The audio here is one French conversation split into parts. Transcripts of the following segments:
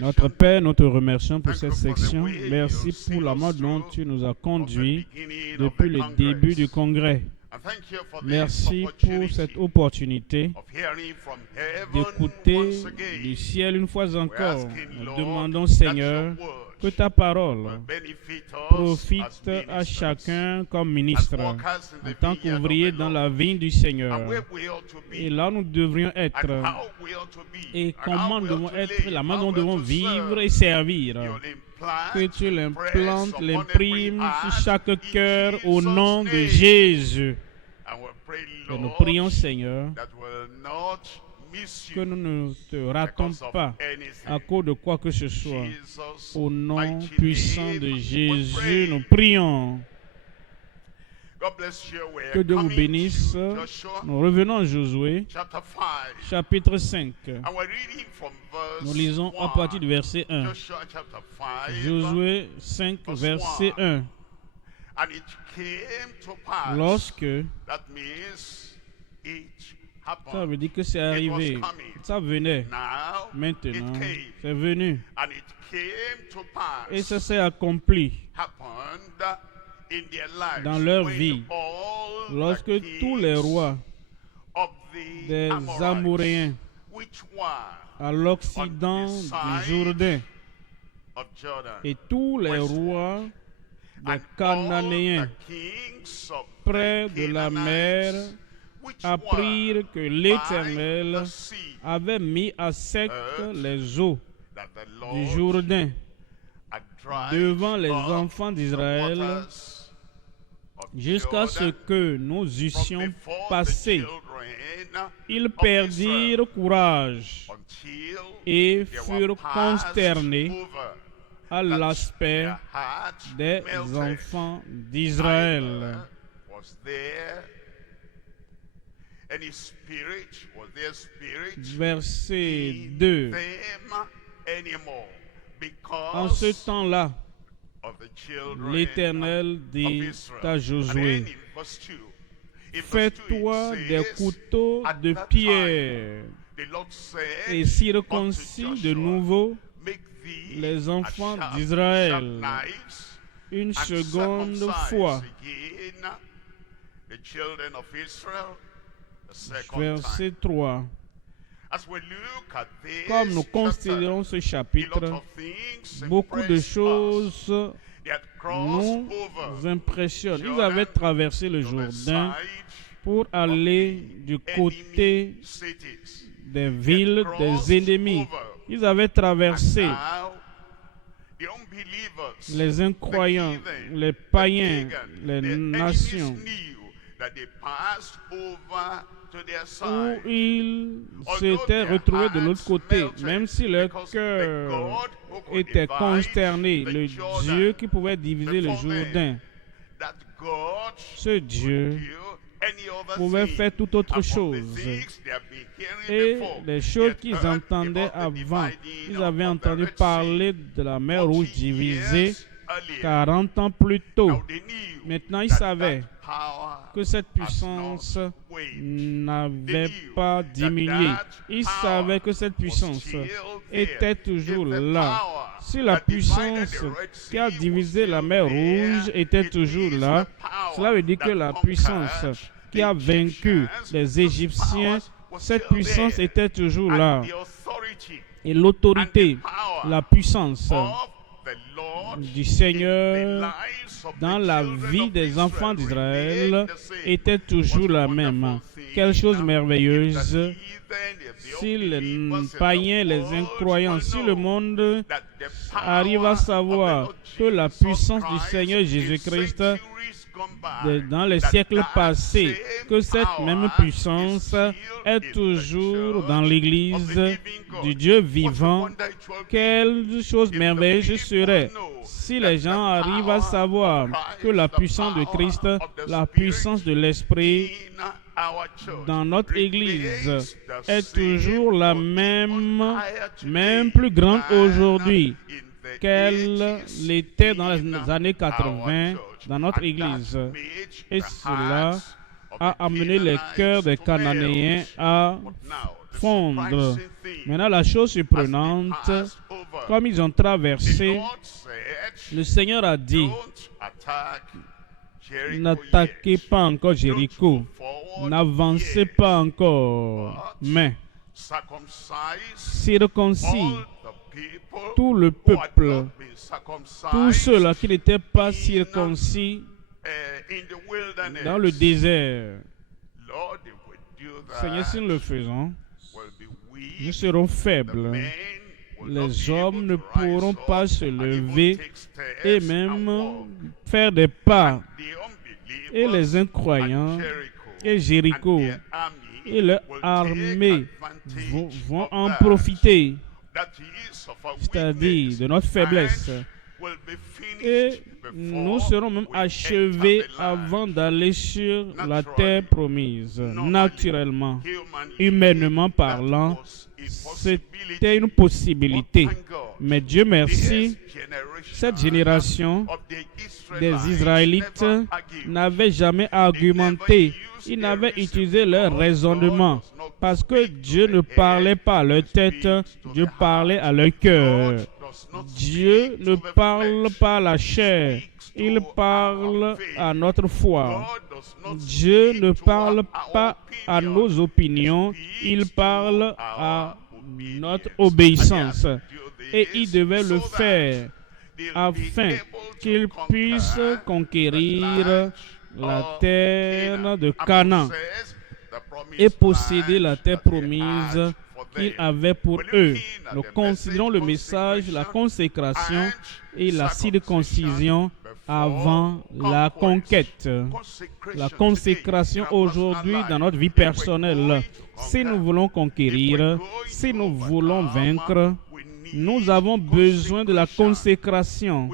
Notre Père, nous te remercions pour cette section. Merci pour la manière dont tu nous as conduits depuis le début du congrès. Merci pour cette opportunité d'écouter du ciel une fois encore. Nous demandons, Seigneur, que ta parole profite à chacun comme ministre, en tant qu'ouvrier dans la vigne du Seigneur. Et là, nous devrions être, et comment nous devons être, la manière dont nous devons vivre et servir. Que tu l'implantes, l'imprimes sur chaque cœur au nom de Jésus. Et nous prions, Seigneur, que nous ne te ratons pas à cause de quoi que ce soit. Au nom puissant de Jésus, nous prions. Que Dieu vous bénisse. Nous revenons à Josué, chapitre 5. Nous lisons à partir du verset 1. Josué 5, verset 1. Lorsque, ça veut dire que c'est arrivé, ça venait, maintenant, c'est venu, et ça s'est accompli dans leur vie, lorsque tous les rois des Amoréens à l'occident du Jourdain et tous les rois des Cananéens près de la mer apprirent que l'Éternel avait mis à sec les eaux du Jourdain devant les enfants d'Israël jusqu'à ce que nous eussions passé. Ils perdirent courage et furent consternés à l'aspect des enfants d'Israël. Verset 2. En ce temps-là, l'Éternel dit à Josué, fais-toi des couteaux de pierre et circoncis de nouveau les enfants d'Israël une seconde fois. Verset 3. Comme nous considérons ce chapitre, beaucoup de choses nous impressionnent. Ils avaient traversé le Jourdain pour aller du côté des villes des ennemis. Ils avaient traversé. Les incroyants, les païens, les nations, où ils s'étaient retrouvés de l'autre côté, même si leur cœur était consterné, le Dieu qui pouvait diviser le Jourdain, ce Dieu pouvait faire toute autre chose. Et les choses qu'ils entendaient avant, ils avaient entendu parler de la mer Rouge divisée 40 ans plus tôt. Maintenant, ils savaient que cette puissance n'avait pas diminué. Ils savaient que cette puissance était toujours là. Si la puissance qui a divisé la mer Rouge était toujours là, cela veut dire que la puissance qui a vaincu les Égyptiens, cette puissance était toujours là. Et l'autorité, la puissance du Seigneur dans la vie des enfants d'Israël était toujours la même. Quelle chose merveilleuse. Si les païens, les incroyants, si le monde arrive à savoir que la puissance du Seigneur Jésus-Christ dans les siècles passés, que cette même puissance est toujours dans l'Église du Dieu vivant, quelle chose merveilleuse serait si les gens arrivent à savoir que la puissance de Christ, la puissance de l'Esprit dans notre Église est toujours la même plus grande aujourd'hui qu'elle l'était dans les années 80 dans notre Église. Et cela a amené les cœurs des Cananéens à fondre. Maintenant, la chose surprenante, comme ils ont traversé, le Seigneur a dit, n'attaquez pas encore Jéricho, n'avancez pas encore, mais circoncis tout le peuple, tous ceux-là qui n'étaient pas circoncis dans le désert. Seigneur, si nous le faisons, nous serons faibles. Les hommes ne pourront pas se lever et même faire des pas. Et les incroyants et Jéricho et leur armée vont en profiter, c'est-à-dire de notre faiblesse. Et nous serons même achevés avant d'aller sur la terre promise. Naturellement, humainement parlant, c'était une possibilité. Mais Dieu merci, cette génération des Israélites n'avait jamais argumenté. Ils n'avaient utilisé leur raisonnement. Parce que Dieu ne parlait pas à leur tête, Dieu parlait à leur cœur. Dieu ne parle pas à la chair, il parle à notre foi. Dieu ne parle pas à nos opinions, il parle à notre obéissance. Et il devait le faire afin qu'il puisse conquérir la terre de Canaan et posséder la terre promise qu'il avait pour eux. Nous considérons le message, la consécration et la circoncision avant la conquête. La consécration aujourd'hui dans notre vie personnelle. Si nous voulons conquérir, si nous voulons vaincre, nous avons besoin de la consécration.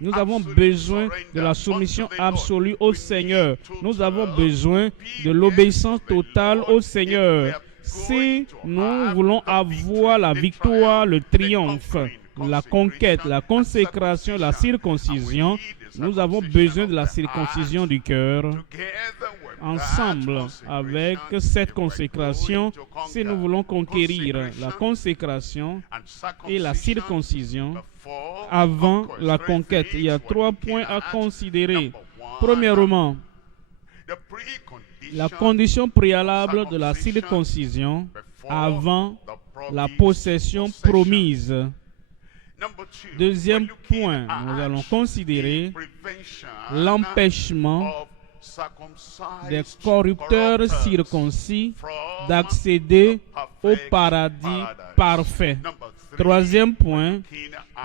Nous avons besoin de la soumission absolue au Seigneur. Nous avons besoin de l'obéissance totale au Seigneur. Si nous voulons avoir la victoire, le triomphe, la conquête, la consécration, la circoncision, nous avons besoin de la circoncision du cœur. Ensemble, avec cette consécration, si nous voulons conquérir la consécration et la circoncision avant la conquête, il y a 3 points à considérer. Premièrement, la condition préalable de la circoncision avant la possession promise. Deuxième point, nous allons considérer l'empêchement des corrupteurs circoncis d'accéder au paradis parfait. Troisième point,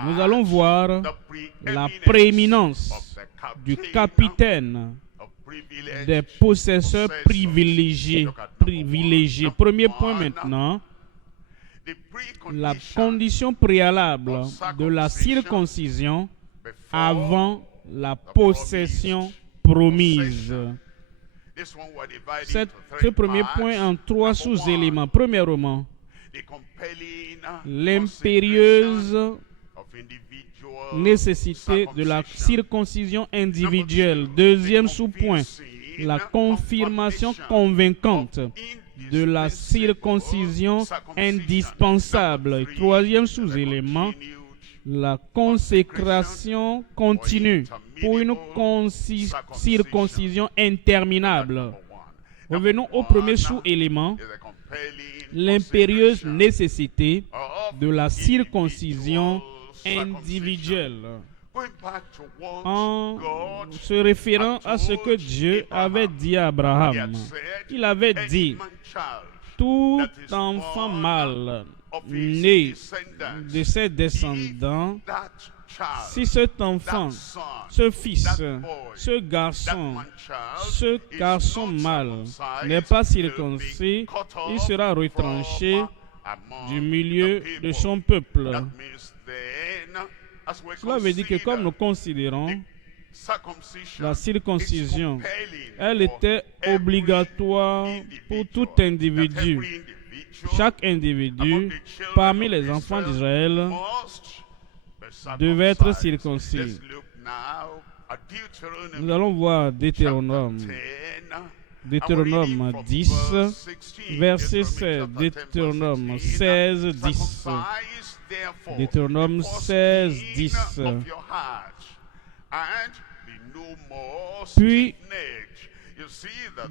nous allons voir la prééminence du capitaine des possesseurs privilégiés. Premier point maintenant, la condition préalable de la circoncision avant la possession promise. Ce premier point en 3 sous-éléments. Premièrement, l'impérieuse nécessité de la circoncision individuelle. Deuxième sous-point, la confirmation convaincante de la circoncision indispensable. Troisième sous-élément, la consécration continue pour une circoncision interminable. Revenons au premier sous-élément, l'impérieuse nécessité de la circoncision individuelle. En se référant à ce que Dieu avait dit à Abraham, il avait dit, tout enfant mâle né de ses descendants, si cet enfant, ce fils, ce garçon mâle n'est pas circoncis, il sera retranché du milieu de son peuple. Cela veut dire que comme nous considérons la circoncision, elle était obligatoire pour tout individu. Chaque individu parmi les enfants d'Israël devait être circoncis. Nous allons voir Deutéronome Deutéronome 10, verset 16. Deutéronome 16, 10. Deutéronome 16, 10. Puis,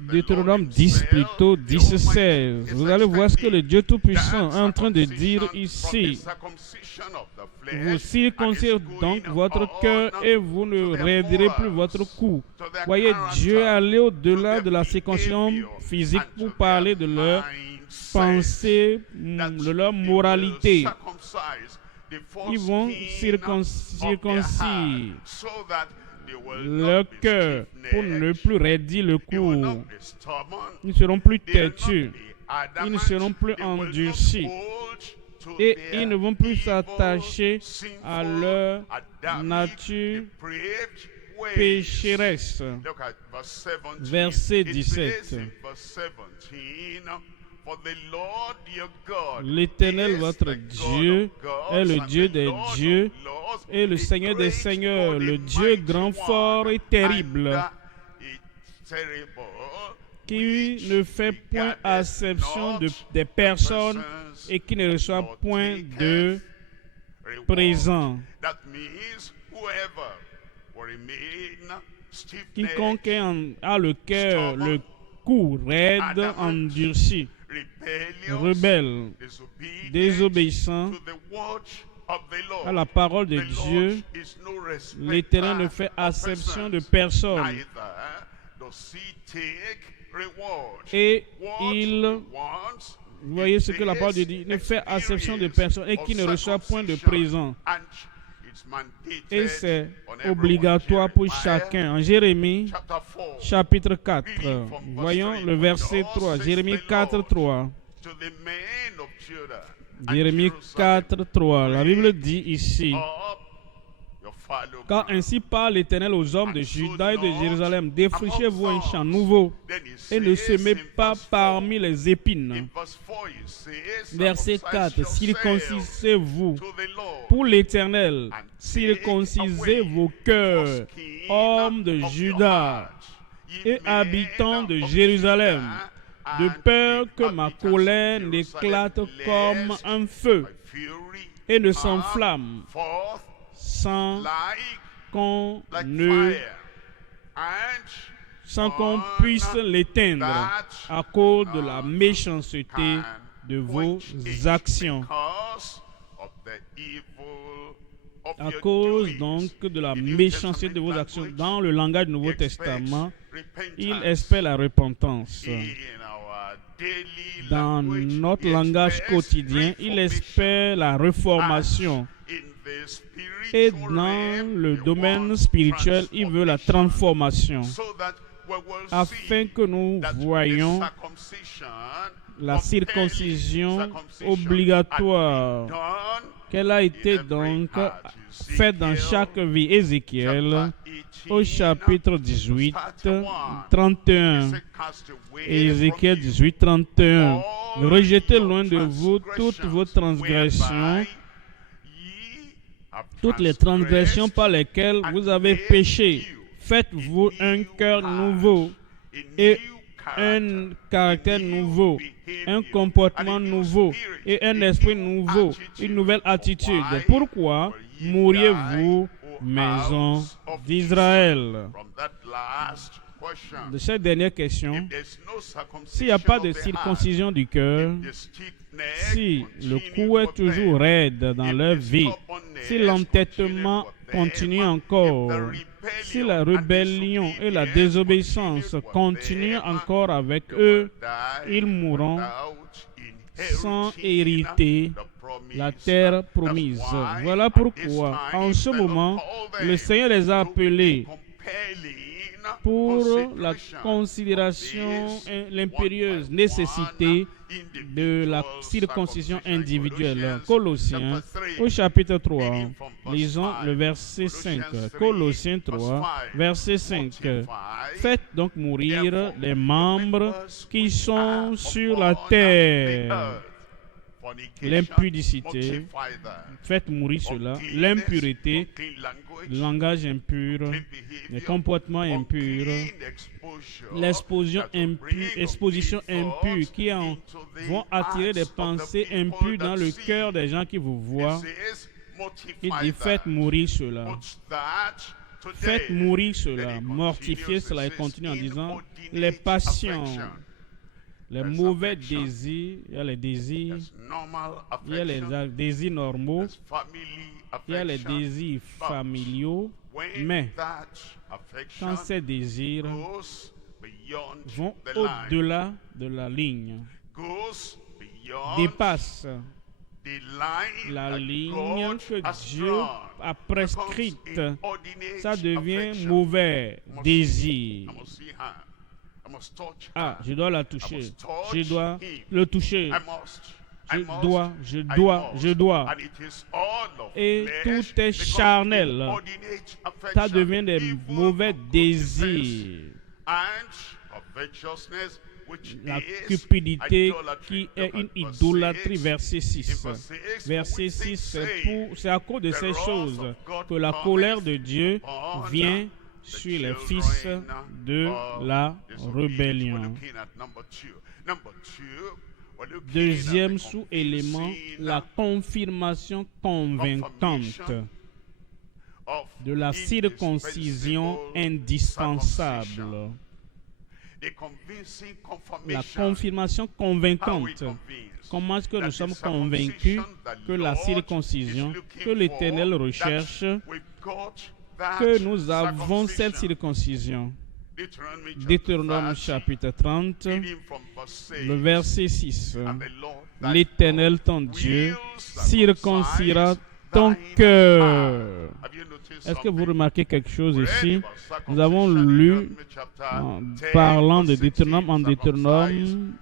Deutéronome 10 plutôt, 10, 16. Vous allez voir ce que le Dieu Tout-Puissant est en train de dire ici. Vous circoncirez donc votre cœur et vous ne raidirez plus votre cou. Voyez, Dieu est allé au-delà de la circoncision physique pour parler de leur pensée, de leur moralité. Ils vont circoncire leur cœur pour ne plus raidir le cou. Ils ne seront plus têtus. Ils ne seront plus endurcis. Et ils ne vont plus s'attacher à leur nature pécheresse. Verset 17. L'Éternel, votre Dieu, est le Dieu des dieux et le Seigneur des seigneurs, le Dieu grand, fort et terrible, qui ne fait point acception des personnes et qui ne reçoit point de présent. Quiconque a le cœur, le cou raide, endurci, rebelle, désobéissant à la parole de Dieu, l'Éternel ne fait acception de personne. Et il, vous voyez ce que la parole de Dieu dit, ne fait acception de personne et qui ne reçoit point de présent. Et c'est obligatoire pour chacun. En Jérémie, chapitre 4, voyons le verset 3. Jérémie 4, 3. Jérémie 4, 3. La Bible dit ici: car ainsi parle l'Éternel aux hommes de Juda et de Jérusalem, défrichez-vous un champ nouveau et ne semez pas parmi les épines. Verset 4, circoncisez-vous pour l'Éternel, circoncisez vos cœurs, hommes de Juda et habitants de Jérusalem, de peur que ma colère n'éclate comme un feu et ne s'enflamme sans qu'on puisse l'éteindre à cause de la méchanceté de vos actions. À cause donc de la méchanceté de vos actions, dans le langage du Nouveau Testament, il espère la repentance. Dans notre langage quotidien, il espère la réformation. Et dans le domaine spirituel, il veut la transformation, afin que nous voyions la circoncision obligatoire, qu'elle a été donc faite dans chaque vie. Ézéchiel, au chapitre 18, 31. Ézéchiel 18, 31. Rejetez loin de vous toutes vos transgressions, toutes les transgressions par lesquelles vous avez péché. Faites-vous un cœur nouveau et un caractère nouveau, un comportement nouveau et un esprit nouveau, une nouvelle attitude. Pourquoi mourriez-vous, maison d'Israël? De cette dernière question, s'il n'y a pas de circoncision du cœur, si le cou est toujours raide dans leur vie, si l'entêtement continue encore, si la rébellion et la désobéissance continuent encore avec eux, ils mourront sans hériter la terre promise. Voilà pourquoi, en ce moment, le Seigneur les a appelés pour la considération et l'impérieuse nécessité de la circoncision individuelle. Colossiens, au chapitre 3, lisons le verset 5. Colossiens 3, verset 5. Faites donc mourir les membres qui sont sur la terre. l'impudicité, faites mourir cela, l'impurité, le langage impur, les comportements impurs, l'exposition impure qui vont attirer des pensées impures dans le cœur des gens qui vous voient. Il dit faites mourir cela. Faites mourir cela, mortifiez cela et continue en disant les passions, les mauvais désirs, il y a les désirs, il y a les désirs normaux, il y a les désirs familiaux, mais quand ces désirs vont au-delà de la ligne, dépassent la ligne que Dieu a prescrite, ça devient mauvais désir. Ah, je dois la toucher. Je dois le toucher. Je dois. Et tout est charnel. Ça devient des mauvais désirs. La cupidité qui est une idolâtrie, verset 6. Verset 6, c'est à cause de ces choses que la colère de Dieu vient sur les fils de la rébellion. Deuxième sous-élément, la confirmation convaincante de la circoncision indispensable. La confirmation convaincante. Comment est-ce que nous sommes convaincus que la circoncision, que l'Éternel recherche, que nous avons cette circoncision? Deutéronome chapitre 30, le verset 6. L'Éternel ton Dieu circoncira ton cœur. Est-ce que vous remarquez quelque chose ici? Nous avons lu, parlant de Deutéronome en Deutéronome,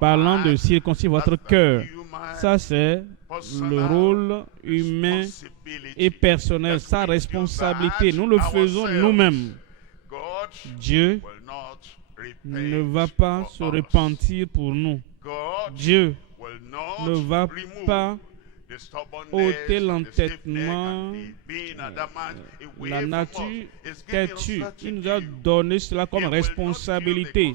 parlant de circoncire votre cœur. Ça, c'est le rôle humain et personnel, sa responsabilité. Nous le faisons nous-mêmes. Dieu ne va pas se repentir pour nous. Dieu ne va pas ôter l'entêtement, la nature têtue. Il nous a donné cela comme responsabilité.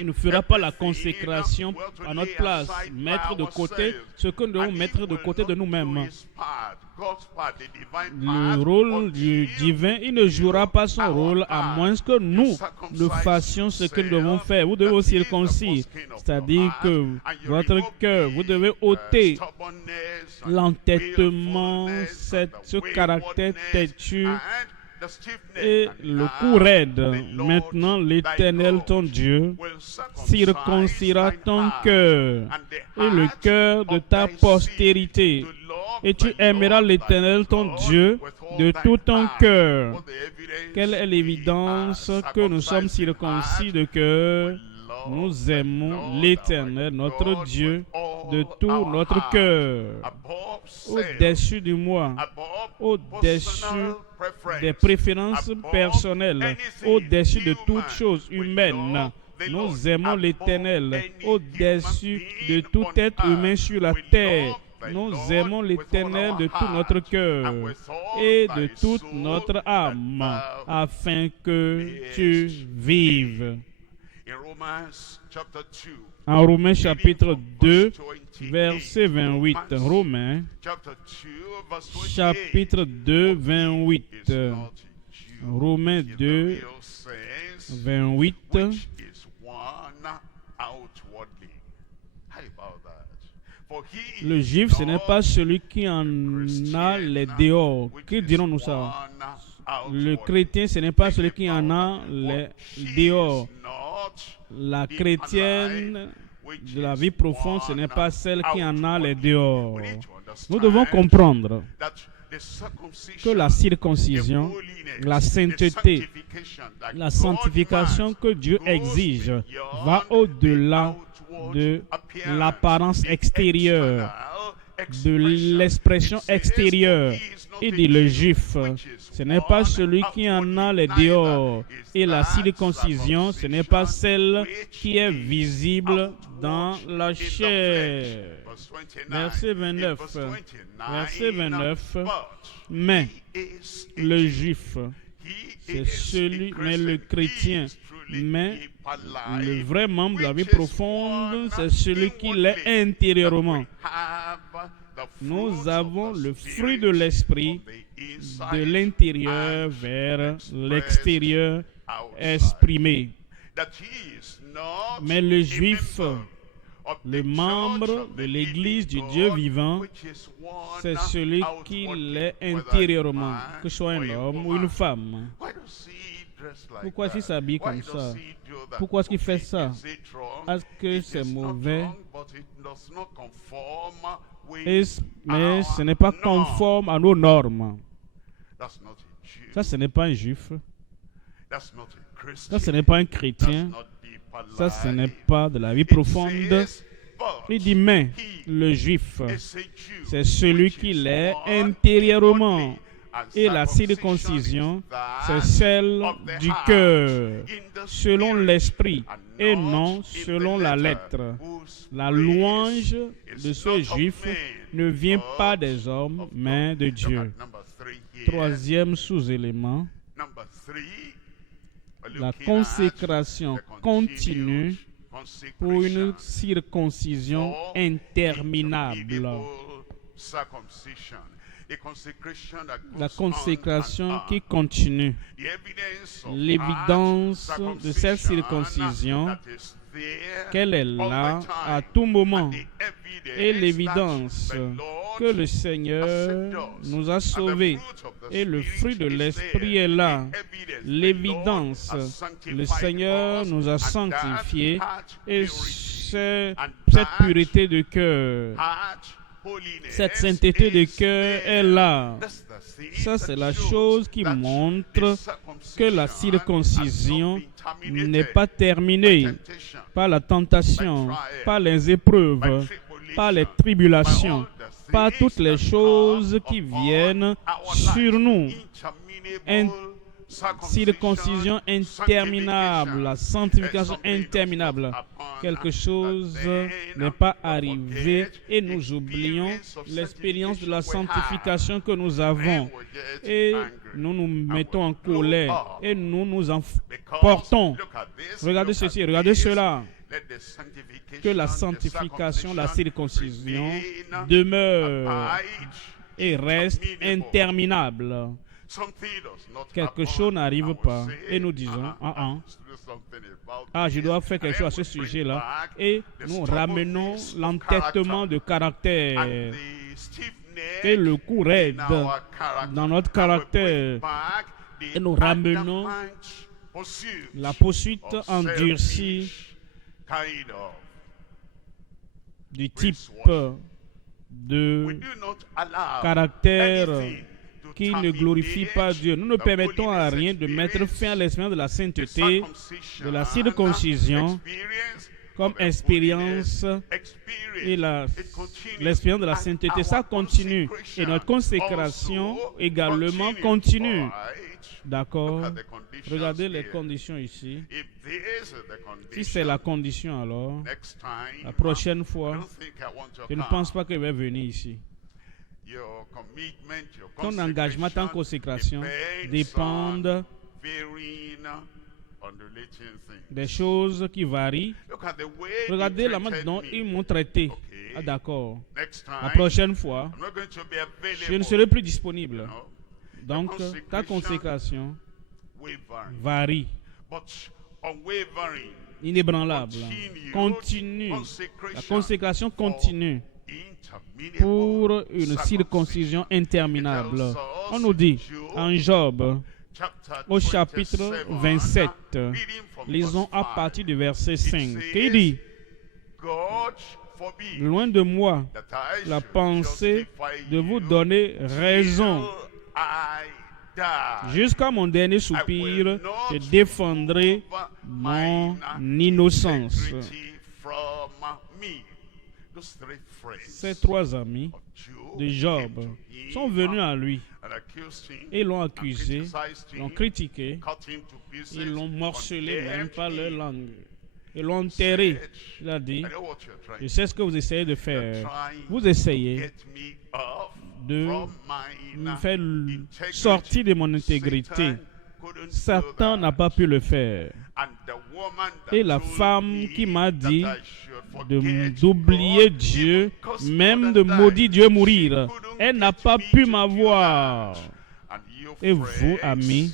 Il ne fera pas la consécration à notre place, mettre de côté ce que nous devons mettre de côté de nous-mêmes. Le rôle du divin, il ne jouera pas son rôle à moins que nous fassions ce que nous devons faire. Vous devez aussi circoncire, c'est-à-dire que votre cœur, vous devez ôter l'entêtement, ce caractère têtu et le cou raide. Maintenant, l'Éternel ton Dieu circoncira ton cœur et le cœur de ta postérité. Et tu aimeras l'Éternel ton Dieu de tout ton cœur. Quelle est l'évidence que nous sommes circoncis de cœur? Nous aimons l'Éternel, notre Dieu, de tout notre cœur. Au-dessus du moi, au-dessus des préférences personnelles, au-dessus de toutes choses humaines. Nous aimons l'Éternel, au-dessus de tout être humain sur la terre. Nous aimons l'Éternel de tout notre cœur et de toute notre âme, afin que tu vives. En Romains chapitre 2, verset 28. Romains chapitre 2, 28. Romains 2, 28. Le juif, ce n'est pas celui qui en a les dehors. Que dirons-nous ça? Le chrétien, ce n'est pas celui qui en a les dehors. La chrétienne de la vie profonde, ce n'est pas celle qui en a les dehors. Nous devons comprendre que la circoncision, la sainteté, la sanctification que Dieu exige va au-delà de l'apparence extérieure. de l'expression extérieure. Il dit le juif, ce n'est pas celui qui en a les dehors, et la circoncision, ce n'est pas celle qui est visible dans la chair. Verset 29. Verset 29. Mais le juif, c'est celui, mais le chrétien, mais le vrai membre de la vie profonde, c'est celui qui l'est intérieurement. Nous avons le fruit de l'esprit de l'intérieur vers l'extérieur exprimé. Mais le juif, le membre de l'Église du Dieu vivant, c'est celui qui l'est intérieurement, que ce soit un homme ou une femme. Pourquoi est-ce qu'il s'habille comme ça? Pourquoi est-ce qu'il fait ça? Est-ce que c'est mauvais? Mais ce n'est pas conforme à nos normes. Ça, ce n'est pas un juif. Ça, ce n'est pas un chrétien. Ça, ce n'est pas de la vie profonde. Il dit, mais le juif, c'est celui qui l'est intérieurement. Et la circoncision, c'est celle du cœur, selon l'esprit, et non selon la lettre. La louange de ce juif ne vient pas des hommes, mais de Dieu. Troisième sous-élément, la consécration continue pour une circoncision interminable. La consécration qui continue. L'évidence de cette circoncision, qu'elle est là à tout moment. Et l'évidence que le Seigneur nous a sauvés. Et le fruit de l'Esprit est là. L'évidence, le Seigneur nous a sanctifiés. Et cette pureté de cœur, cette sainteté de cœur est là. Ça, c'est la chose qui montre que la circoncision n'est pas terminée par la tentation, par les épreuves, par les tribulations, par toutes les choses qui viennent sur nous. Circoncision interminable, la sanctification interminable. Quelque chose n'est pas arrivé et nous oublions l'expérience de la sanctification que nous avons. Et nous nous mettons en colère et nous nous emportons. Regardez ceci, regardez cela. Que la sanctification, la circoncision demeure et reste interminable. Quelque chose n'arrive pas et nous disons je dois faire quelque chose à ce sujet-là, et nous ramenons l'entêtement de caractère et le coup raide dans notre caractère, et nous ramenons la poursuite endurcie du type de caractère qui ne glorifie pas Dieu. Nous ne permettons à rien de mettre fin à l'expérience de la sainteté, de la circoncision, comme expérience, et l'expérience de la sainteté. Ça continue. Et notre consécration également continue. D'accord? Regardez les conditions ici. Si c'est la condition, alors, la prochaine fois, je ne pense pas qu'il va venir ici. Ton engagement, ta consécration dépendent des choses qui varient. Regardez la manière dont ils m'ont traité. D'accord. La prochaine fois, je ne serai plus disponible. Donc, ta consécration varie. Inébranlable. Continue. La consécration continue pour une circoncision interminable. On nous dit en Job, au chapitre 27, lisons à partir du verset 5, qui dit: loin de moi la pensée de vous donner raison. Jusqu'à mon dernier soupir, je défendrai mon innocence. Ces trois amis de Job sont venus à lui et l'ont accusé, l'ont critiqué, ils l'ont morcelé même par leur langue. Ils l'ont enterré. Il a dit, je sais ce que vous essayez de faire. Vous essayez de me faire sortir de mon intégrité. Satan n'a pas pu le faire. Et la femme qui m'a dit d'oublier Dieu, même de maudire Dieu mourir, elle n'a pas pu m'avoir. Et vous, amis,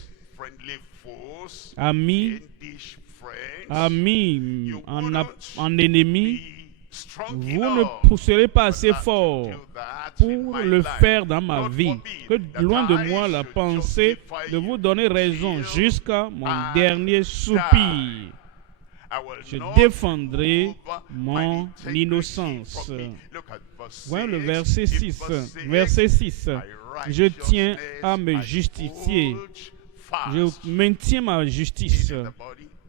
en ennemi, vous ne pousserez pas assez fort pour le faire dans ma vie. Que loin de moi la pensée de vous donner raison jusqu'à mon dernier soupir. Je défendrai mon innocence. Voilà le verset 6. Verset 6. Je tiens à me justifier. Je maintiens ma justice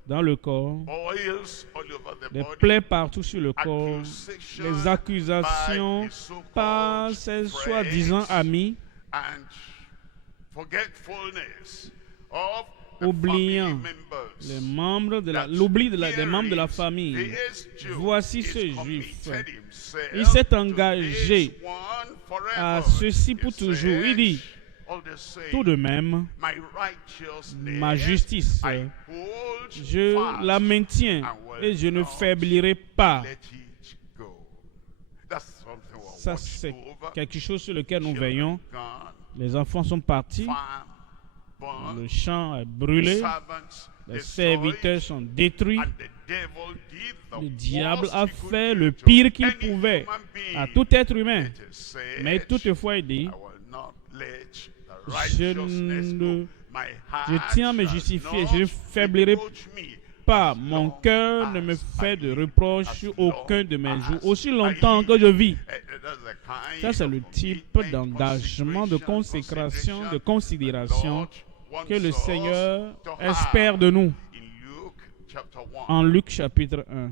dans le corps, des plaies partout sur le corps, les accusations par ces soi-disant amis, oubliant les membres l'oubli des membres de la famille. Voici ce juif. Il s'est engagé à ceci pour toujours. Il dit, tout de même, ma justice, je la maintiens et je ne faiblirai pas. Ça, c'est quelque chose sur lequel nous veillons. Les enfants sont partis, le champ est brûlé, les serviteurs sont détruits. Le diable a fait le pire qu'il pouvait à tout être humain. Mais toutefois, il dit, je tiens à me justifier, je ne faiblirai pas. Mon cœur ne me fait de reproche sur aucun de mes jours, aussi longtemps que je vis. Ça, c'est le type d'engagement, de consécration, de considération que le Seigneur espère de nous. En Luc chapitre 1,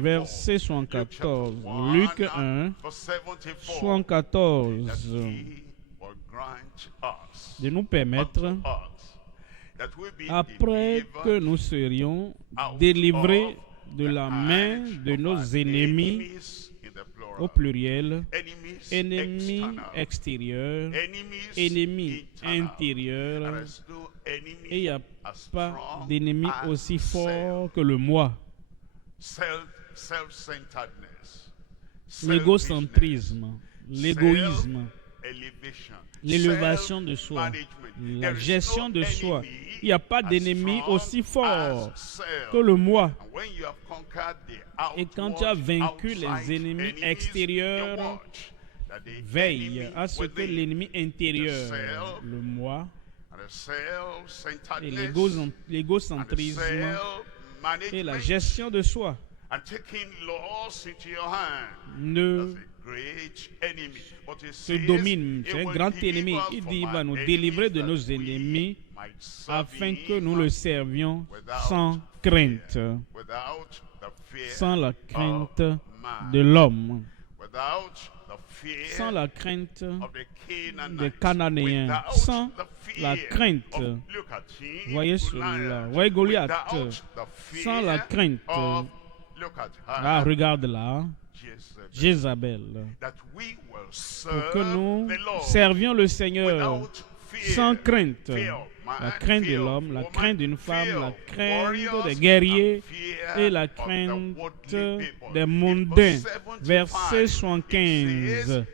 verset 74. Luc 1, 74. De nous permettre, après que nous serions délivrés de la main de nos ennemis, au pluriel, ennemis extérieurs, ennemis intérieurs, et il n'y a pas d'ennemi aussi fort que le moi. L'égocentrisme, l'égoïsme, l'élévation de soi, la gestion de soi. Il n'y a pas d'ennemi aussi fort que le moi. Et quand tu as vaincu les ennemis extérieurs, veille à ce que l'ennemi intérieur, le moi, et l'égocentrisme et la gestion de soi ne se domine. C'est un grand ennemi. Il dit, il va nous délivrer de nos ennemis afin que nous le servions sans crainte, sans la crainte de l'homme, sans la crainte des Cananéens, sans la crainte, voyez cela, voyez Goliath, sans la crainte, regarde là, Jézabel, pour que nous servions le Seigneur sans crainte. La crainte de l'homme, la crainte d'une femme, la crainte des guerriers et la crainte des mondains. Verset 75.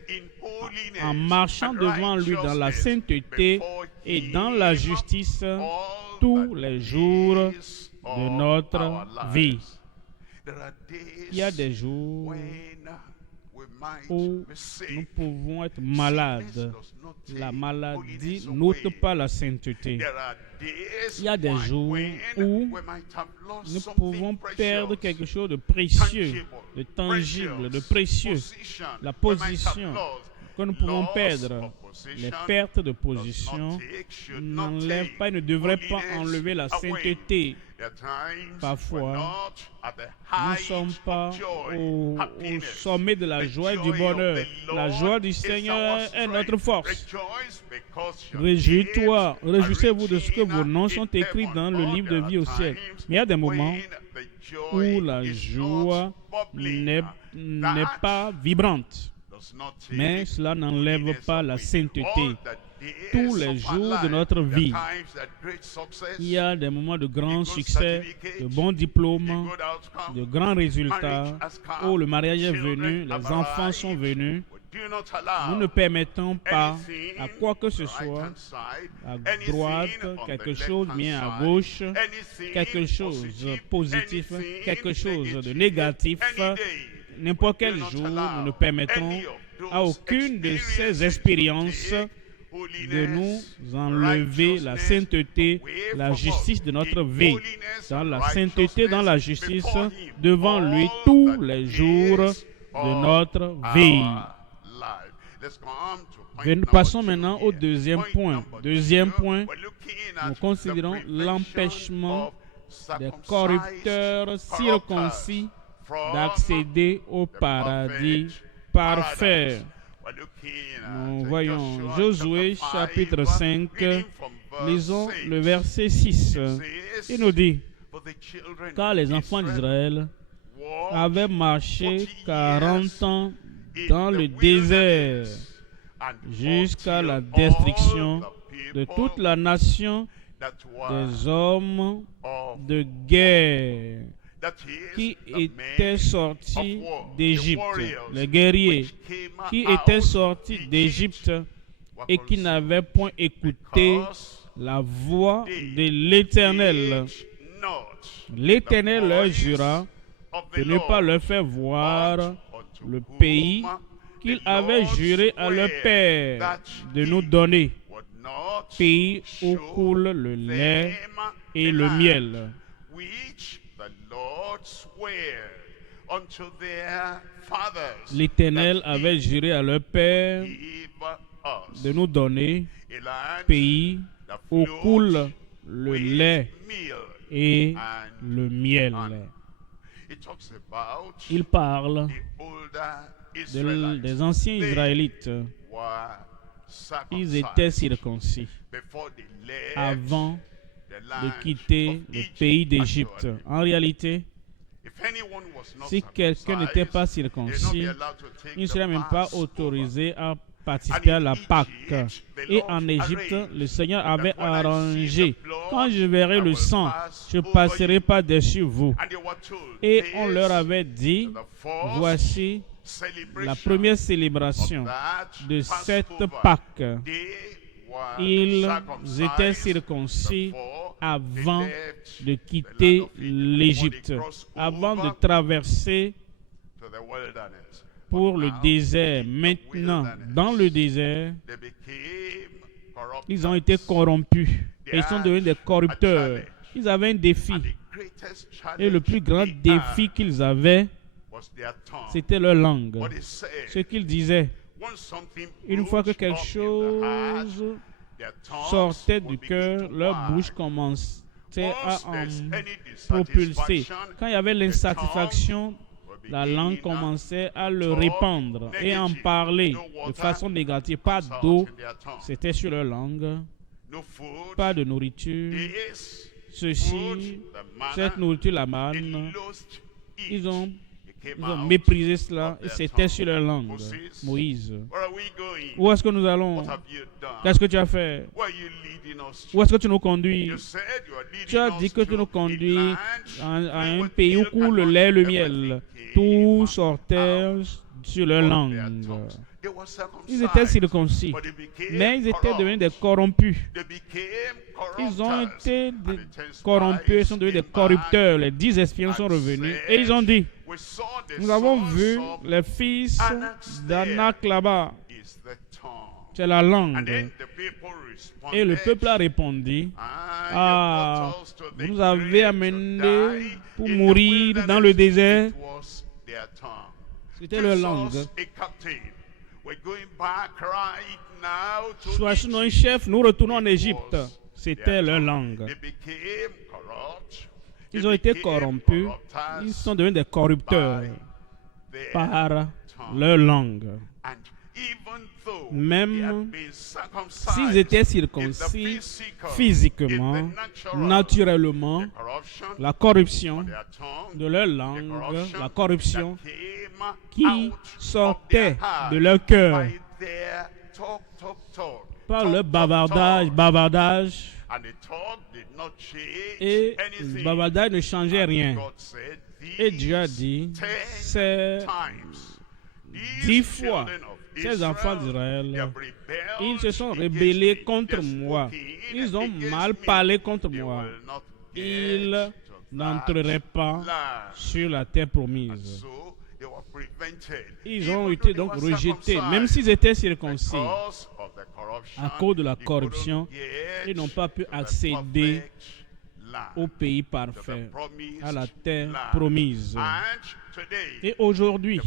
En marchant devant lui dans la sainteté et dans la justice tous les jours de notre vie. Il y a des jours où nous pouvons être malades. La maladie n'ôte pas la sainteté. Il y a des jours où nous pouvons perdre quelque chose de précieux, de tangible, de précieux. La position que nous pouvons perdre. Les pertes de position n'enlèvent pas et ne devraient pas enlever la sainteté. Parfois, nous ne sommes pas au sommet de la joie et du bonheur. La joie du Seigneur est notre force. Réjouis-toi, réjouissez-vous de ce que vos noms sont écrits dans le livre de vie au ciel. Mais il y a des moments où la joie n'est pas vibrante. Mais cela n'enlève pas la sainteté. Tous les jours de notre vie, il y a des moments de grand succès, de bons diplômes, de grands résultats, où le mariage est venu, les enfants sont venus. Nous ne permettons pas à quoi que ce soit, à droite, quelque chose, bien à gauche, quelque chose de positif, quelque chose de négatif. N'importe quel jour, nous ne permettons à aucune de ces expériences de nous enlever la sainteté, la justice de notre vie. Dans la sainteté, dans la justice, devant lui tous les jours de notre vie. Passons maintenant au deuxième point. Deuxième point, nous considérons l'empêchement des corrupteurs circoncis d'accéder au paradis parfait. Nous voyons Josué chapitre 5, lisons le verset 6. Il nous dit, car les enfants d'Israël avaient marché 40 ans dans le désert jusqu'à la destruction de toute la nation des hommes de guerre qui étaient sortis d'Égypte, les guerriers qui étaient sortis d'Égypte et qui n'avaient point écouté la voix de l'Éternel. L'Éternel leur jura de ne pas leur faire voir le pays qu'il avait juré à leur père de nous donner, pays où coule le lait et le miel. L'Éternel avait juré à leur père de nous donner pays où coule le lait et le miel. Il parle des anciens Israélites. Ils étaient circoncis avant de quitter le pays d'Égypte. En réalité, si quelqu'un n'était pas circoncis, il ne serait même pas autorisé à participer à la Pâque. Et en Égypte, le Seigneur avait arrangé, quand je verrai le sang, je passerai par-dessus vous. Et on leur avait dit, voici la première célébration de cette Pâque. Ils étaient circoncis avant de quitter l'Égypte, avant de traverser pour le désert. Maintenant, dans le désert, ils ont été corrompus et ils sont devenus des corrupteurs. Ils avaient un défi. Et le plus grand défi qu'ils avaient, c'était leur langue. Ce qu'ils disaient, une fois que quelque chose sortait du cœur, leur bouche commençait à en propulser. Quand il y avait l'insatisfaction, la langue commençait à le répandre et en parler de façon négative. Pas d'eau, c'était sur leur langue. Pas de nourriture. Ceci, cette nourriture, la manne, ils ont méprisé cela et c'était sur leur langue. Moïse, où est-ce que nous allons? Qu'est-ce que tu as fait? Où est-ce que tu nous conduis? Tu as dit que tu nous conduis à un pays où coule le lait et le miel. Tout sortait sur leur langue. Ils étaient circoncis, mais ils étaient devenus des corrompus. Ils ont été corrompus, ils sont devenus des corrupteurs. Les 10 espions sont revenus et ils ont dit, nous avons vu les fils d'Anak là-bas. C'est la langue. Et le peuple a répondu, ah, vous nous avez amenés pour mourir dans le désert. C'était leur langue. Choisissons un chef, nous retournons en Égypte. C'était leur langue. Ils ont été corrompus. Ils sont devenus des corrupteurs par leur langue. Même s'ils étaient circoncis physiquement, naturellement, la corruption de leur langue, la corruption qui sortait de leur cœur par le bavardage, et le bavardage ne changeait rien. Et Dieu a dit, c'est 10 fois ces enfants d'Israël, ils se sont rebellés contre moi. Ils ont mal parlé contre moi. Ils n'entreraient pas sur la terre promise. Ils ont été donc rejetés, même s'ils étaient circoncis. À cause de la corruption, ils n'ont pas pu accéder au pays parfait, à la terre promise. Et aujourd'hui,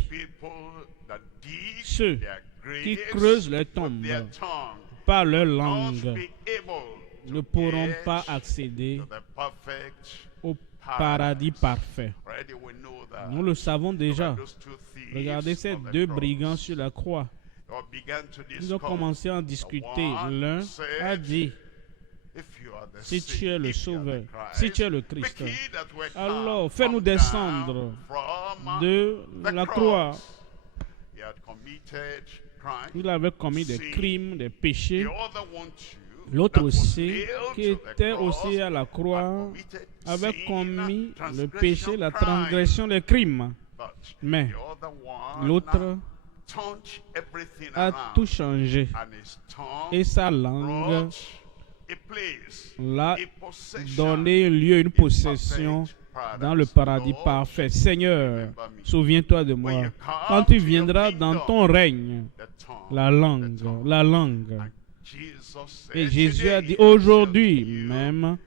ceux qui creusent leur tombe par leur langue ne pourront pas accéder au paradis parfait. Nous le savons déjà. Regardez ces deux brigands sur la croix. Ils ont commencé à en discuter. L'un a dit, si tu es le Sauveur, si tu es le Christ, alors fais-nous descendre de la croix. Il avait commis des crimes, des péchés. L'autre aussi, qui était aussi à la croix, avait commis le péché, la transgression, les crimes. Mais l'autre a tout changé. Et sa langue l'a donné lieu à une possession dans le paradis parfait. Seigneur, souviens-toi de moi. Quand tu viendras dans ton règne, la langue. Et Jésus a dit, aujourd'hui même,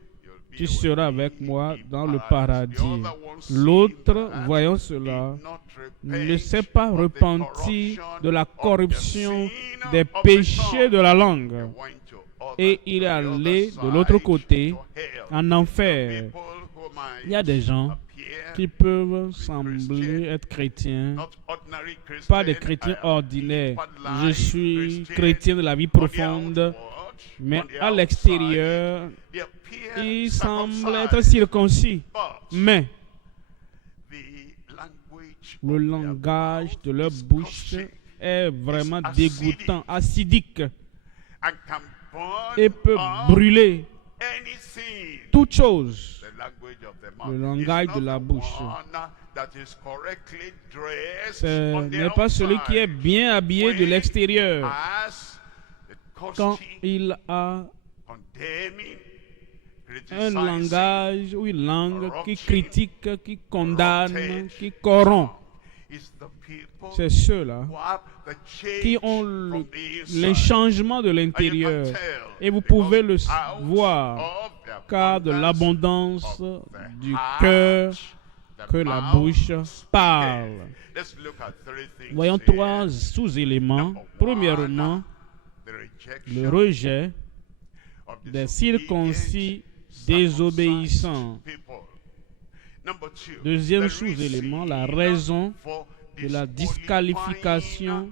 tu seras avec moi dans le paradis. L'autre, voyant cela, ne s'est pas repenti de la corruption des péchés de la langue. Et il est allé de l'autre côté, en enfer. Il y a des gens qui peuvent sembler être chrétiens, pas des chrétiens ordinaires. Je suis chrétien de la vie profonde, mais à l'extérieur, ils semblent être circoncis. Mais le langage de leur bouche est vraiment dégoûtant, acidique, et peut brûler toute chose. Le langage de la bouche. Ce n'est pas celui qui est bien habillé de l'extérieur. Quand il a un langage ou une langue qui critique, qui condamne, qui corrompt, c'est ceux-là qui ont les changements de l'intérieur. Et vous pouvez le voir, car de l'abondance du cœur que la bouche parle. Voyons 3 sous-éléments. Premièrement, le rejet des circoncis désobéissants. Deuxième sous-élément, la raison de la disqualification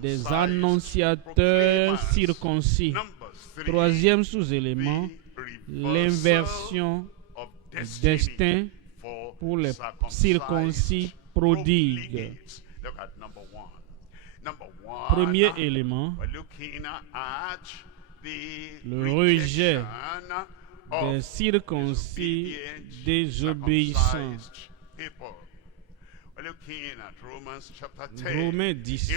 des annonciateurs circoncis. Troisième sous-élément, l'inversion du destin pour les circoncis prodigues. Premier élément, le rejet des circoncis désobéissants. Romains 10,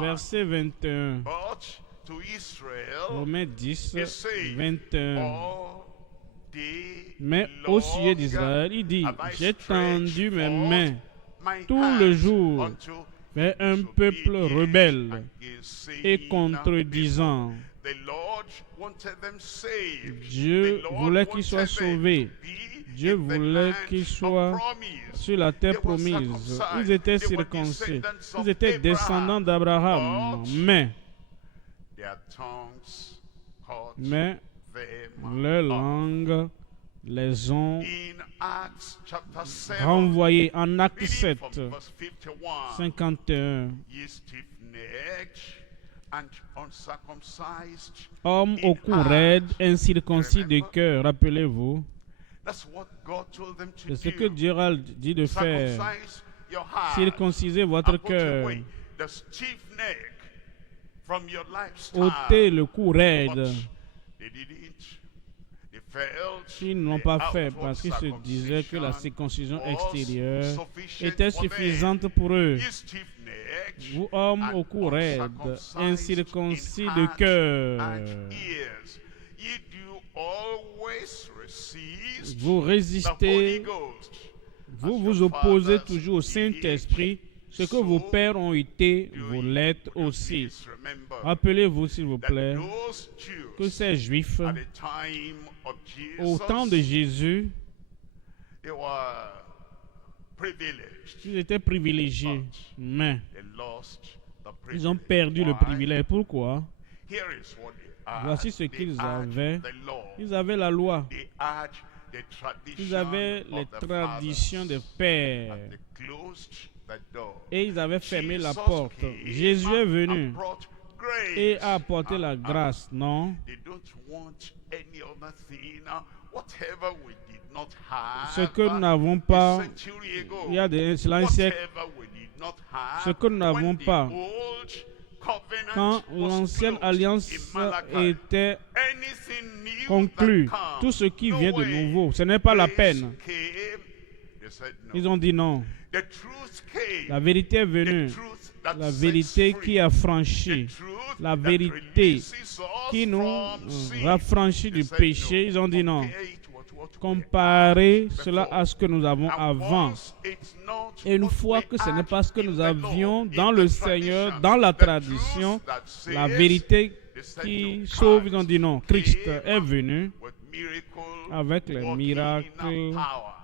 verset 21. Romains 10, 21. Mais au sujet d'Israël, il dit, j'ai tendu mes mains tout le jour vers un peuple rebelle et contredisant. Dieu voulait qu'ils soient sauvés. Dieu voulait qu'ils soient sur la terre promise. Ils étaient circoncis. Ils étaient descendants d'Abraham. Mais leurs langues les ont renvoyés en Acte 7, 51. Hommes au cou raide, incirconcis de cœur, rappelez-vous. C'est ce que Dieu a dit de faire. Circoncisez votre cœur. Ôtez le cou raide. Ils n'ont pas fait parce qu'ils se disaient que la circoncision extérieure était suffisante pour eux. Vous, hommes au cou raide, incirconcis de cœur, vous résistez, vous vous opposez toujours au Saint-Esprit. Ce que vos pères ont été, vous l'êtes aussi. Rappelez-vous, s'il vous plaît, que ces Juifs, au temps de Jésus, ils étaient privilégiés, mais ils ont perdu le privilège. Pourquoi? Voici ce qu'ils avaient. Ils avaient la loi. Ils avaient les traditions des pères. Et ils avaient fermé la porte. Jésus est venu et a apporté la grâce, non? Ce que nous n'avons pas, il y a des siècles, ce que nous n'avons pas, quand l'ancienne alliance était conclue, tout ce qui vient de nouveau, ce n'est pas la peine. Ils ont dit non. La vérité est venue. La vérité qui a franchi. La vérité qui nous raffranchit du péché. Ils ont dit non. Comparez cela à ce que nous avons avant. Et une fois que ce n'est pas ce que nous avions dans le Seigneur, dans la tradition, la vérité qui sauve, ils ont dit non. Christ est venu avec les miracles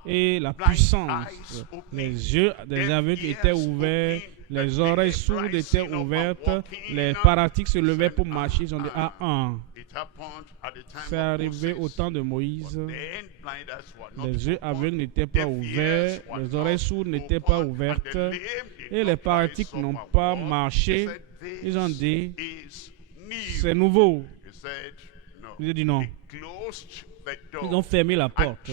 et la puissance. Les yeux des aveugles étaient ouverts, les oreilles sourdes étaient ouvertes, les paralytiques se levaient pour marcher. Ils ont dit c'est arrivé au temps de Moïse. Les yeux aveugles n'étaient pas ouverts, les oreilles sourdes n'étaient pas ouvertes et les paralytiques n'ont pas marché. Ils ont dit c'est nouveau. Ils ont dit non. Ils ont fermé la porte.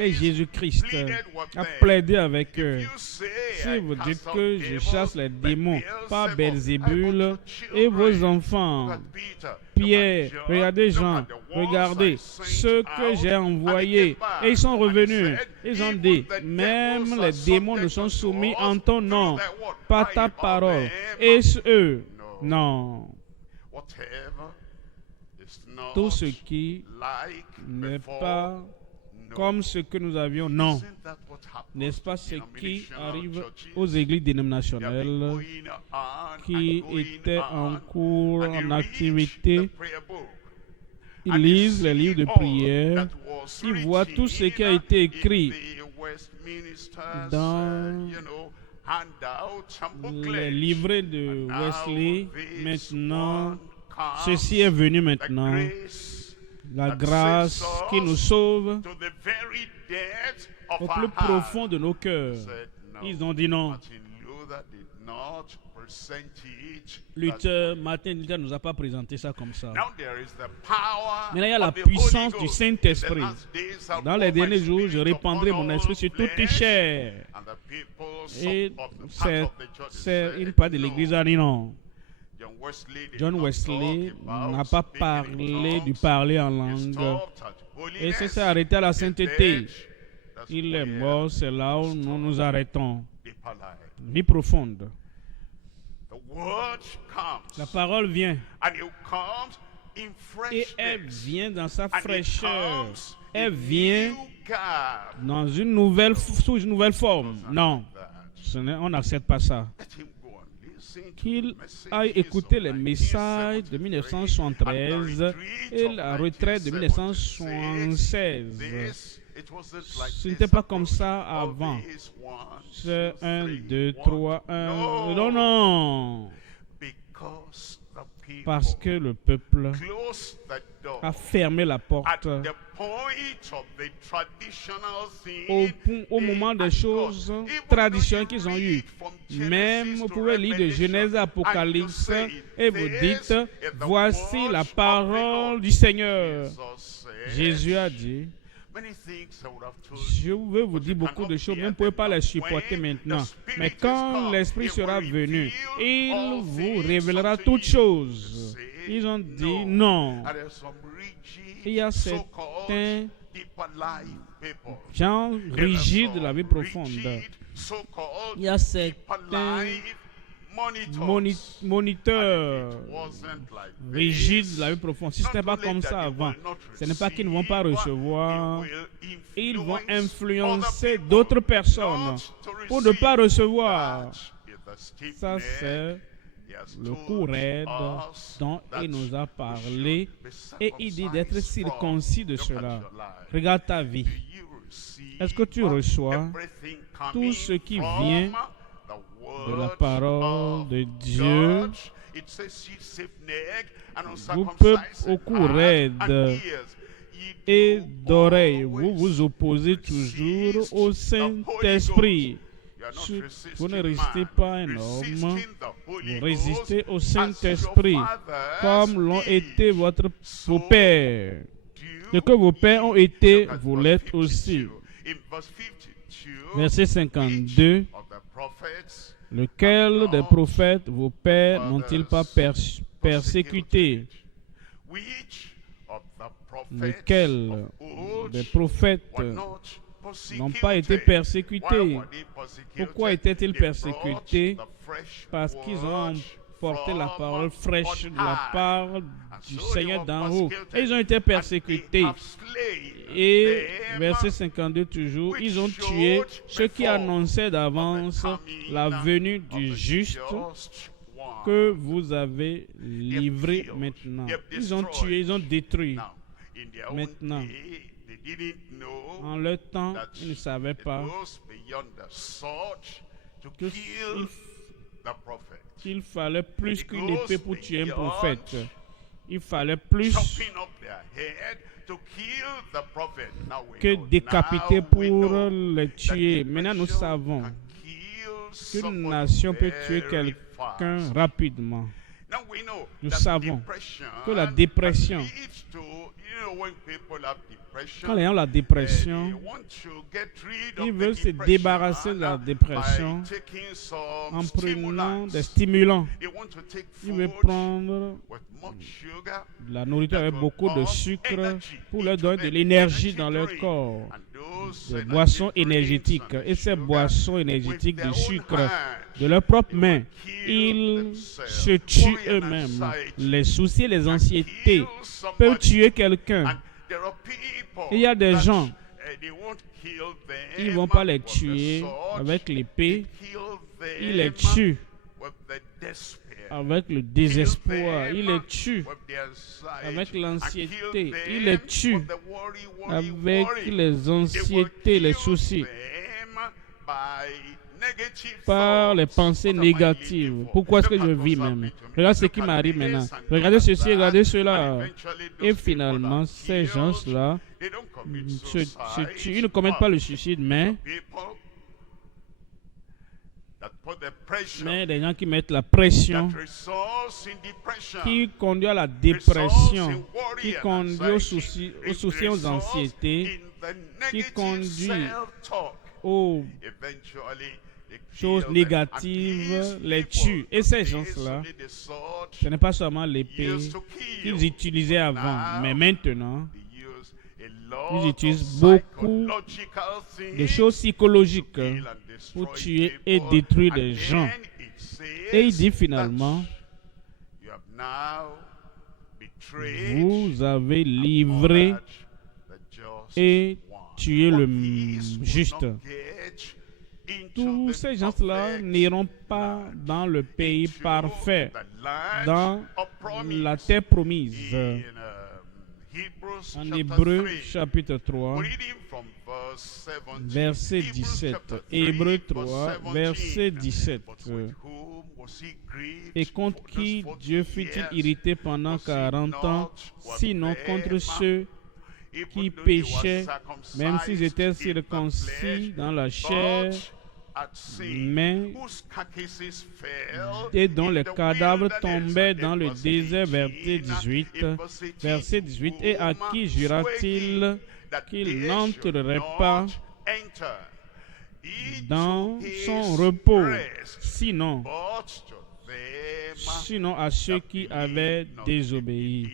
Et Jésus-Christ a plaidé avec eux. Si vous dites que je chasse les démons par Belzébul et vos enfants, Pierre, regardez Jean, regardez ceux que j'ai envoyés. Et ils sont revenus. Ils ont dit, même les démons nous sont soumis en ton nom, par ta parole. Est-ce eux? Non. Tout ce qui n'est pas comme ce que nous avions, non. N'est-ce pas ce qui arrive aux églises dénominationnelles qui étaient en cours, en activité? Ils lisent les livres de prière, ils voient tout ce qui a été écrit dans les livrets de Wesley. Maintenant, ceci est venu maintenant. La grâce qui nous sauve au plus profond de nos cœurs. Ils ont dit non. Martin Luther ne nous a pas présenté ça comme ça. Maintenant, il y a la puissance du Saint-Esprit. Dans les derniers jours, je répandrai mon esprit sur toute chair. Et c'est une part de l'Église a dit non. John Wesley n'a pas parlé du parler en langue. Et ça s'est arrêté à la sainteté. Il est mort, c'est là où nous nous arrêtons. Vie profonde. La parole vient. Et elle vient dans sa fraîcheur. Elle vient dans une nouvelle, sous une nouvelle forme. Non, on n'accepte pas ça. Qu'il aille écouter les messages de 1973 et la retraite de 1976. Ce n'était pas comme ça avant. C'est 1, 2, 3, 1. Non, non. Parce que le peuple a fermé la porte au moment des choses traditionnelles qu'ils ont eues. Même vous pouvez lire de Genèse à Apocalypse et vous dites, voici la parole du Seigneur. Jésus a dit, je veux vous dire beaucoup de choses, mais vous ne pouvez pas les supporter maintenant. Mais quand l'Esprit sera venu, il vous révélera toutes choses. Ils ont dit non. Il y a certains gens rigides de la vie profonde. Il y a certains moniteurs rigides de la vie profonde. Si ce n'est pas comme ça avant, ce n'est pas qu'ils ne vont pas recevoir, ils vont influencer d'autres personnes pour ne pas recevoir. Ça, c'est le coup raide dont il nous a parlé et il dit d'être circoncis de cela. Regarde ta vie. Est-ce que tu reçois tout ce qui vient de la parole de Dieu? Vous peuple au cou raide et d'oreilles, vous vous opposez toujours au Saint-Esprit. Vous ne résistez pas à un homme, vous résistez au Saint-Esprit, comme l'ont été vos pères. Ce que vos pères ont été, vous l'êtes aussi. Verset 52. Lequel des prophètes vos pères n'ont-ils pas persécuté? Lequel des prophètes n'ont pas été persécutés? Pourquoi étaient-ils persécutés? Parce qu'ils ont porté la parole fraîche de la part du Seigneur d'en haut. Et ils ont été persécutés. Et verset 52 toujours, ils ont tué ceux qui annonçaient d'avance la venue du juste que vous avez livré maintenant. Ils ont tué, ils ont détruit. Maintenant, en leur temps, ils ne savaient pas qu'il fallait plus qu'une épée pour tuer un prophète. Il fallait plus que décapiter pour les tuer. Maintenant, nous savons qu'une nation peut tuer quelqu'un rapidement. Nous savons que la dépression, quand les gens ont la dépression, ils veulent se débarrasser de la dépression en prenant des stimulants. Ils veulent prendre de la nourriture avec beaucoup de sucre pour leur donner de l'énergie dans leur corps. Des boissons énergétiques. Et ces boissons énergétiques de sucre, de leurs propres mains, ils se tuent eux-mêmes. Les soucis, les anxiétés peuvent tuer quelqu'un. Il y a des gens, ils ne vont pas les tuer avec l'épée, ils les tuent avec le désespoir, ils les tuent avec l'anxiété, ils les tuent avec les anxiétés, les soucis, par les pensées négatives. Pourquoi est-ce que je vis même? Regarde ce qui m'arrive maintenant. Regardez ceci, regardez cela. Et finalement, ces gens-là se tuent. Ils ne commettent pas le suicide, mais des gens qui mettent la pression, qui conduit à la dépression, qui conduit aux soucis, aux anxiétés, qui conduit aux choses négatives, les tuent. Et ces gens-là, ce n'est pas seulement l'épée qu'ils utilisaient avant, mais maintenant, ils utilisent beaucoup de choses psychologiques pour tuer et détruire des gens. Et il dit finalement, vous avez livré et tué le juste. Tous ces gens-là n'iront pas dans le pays parfait, dans la terre promise. En Hébreux chapitre 3, verset 17. Hébreux 3, verset 17. Et contre qui Dieu fut-il irrité pendant 40 ans, sinon contre ceux qui péchaient, même s'ils étaient circoncis dans la chair, mais et dont les cadavres tombaient dans le désert, verset 18, et à qui jura-t-il qu'il n'entrerait pas dans son repos, sinon à ceux qui avaient désobéi.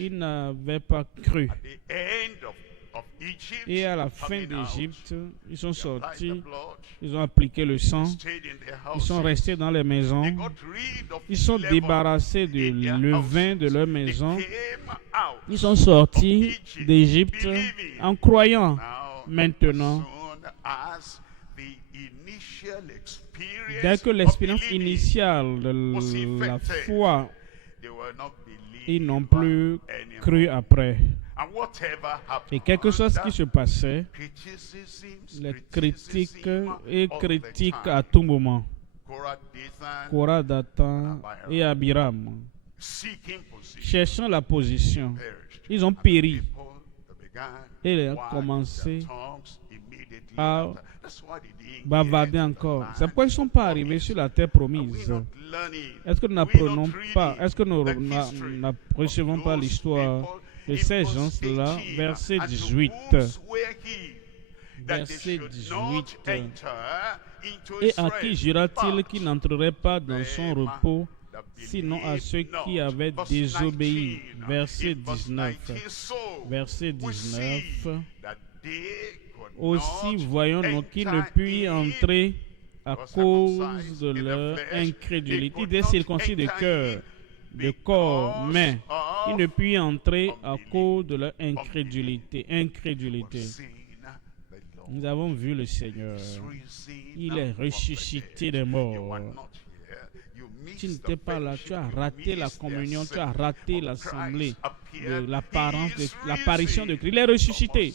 Ils n'avaient pas cru. Et à la fin d'Égypte, ils sont sortis, ils ont appliqué le sang, ils sont restés dans les maisons, ils sont débarrassés du levain de leur maison, ils sont sortis d'Égypte en croyant. Maintenant, dès que l'expérience initiale de la foi, ils n'ont plus cru après. Et quelque chose qui se passait, les critiques à tout moment. Korah, Dathan et Abiram, cherchant la position, ils ont péri et ils ont commencé à bavarder encore. C'est pourquoi ils ne sont pas arrivés sur la terre promise. Est-ce que nous n'apprenons pas, est-ce que nous ne recevons pas l'histoire de ces gens-là? Verset 18. Verset 18. Et à qui jura-t-il qu'il n'entrerait pas dans son repos, sinon à ceux qui avaient désobéi? Verset 19. Verset 19. Aussi voyons-nous qu'ils ne puissent entrer à cause de leur incrédulité. Des circoncis de cœur, de corps, mais ils ne puissent entrer à cause de leur incrédulité. Nous avons vu le Seigneur. Il est ressuscité des morts. Tu n'étais pas là, tu as raté la communion, tu as raté l'assemblée, l'apparition de Christ. Il est ressuscité.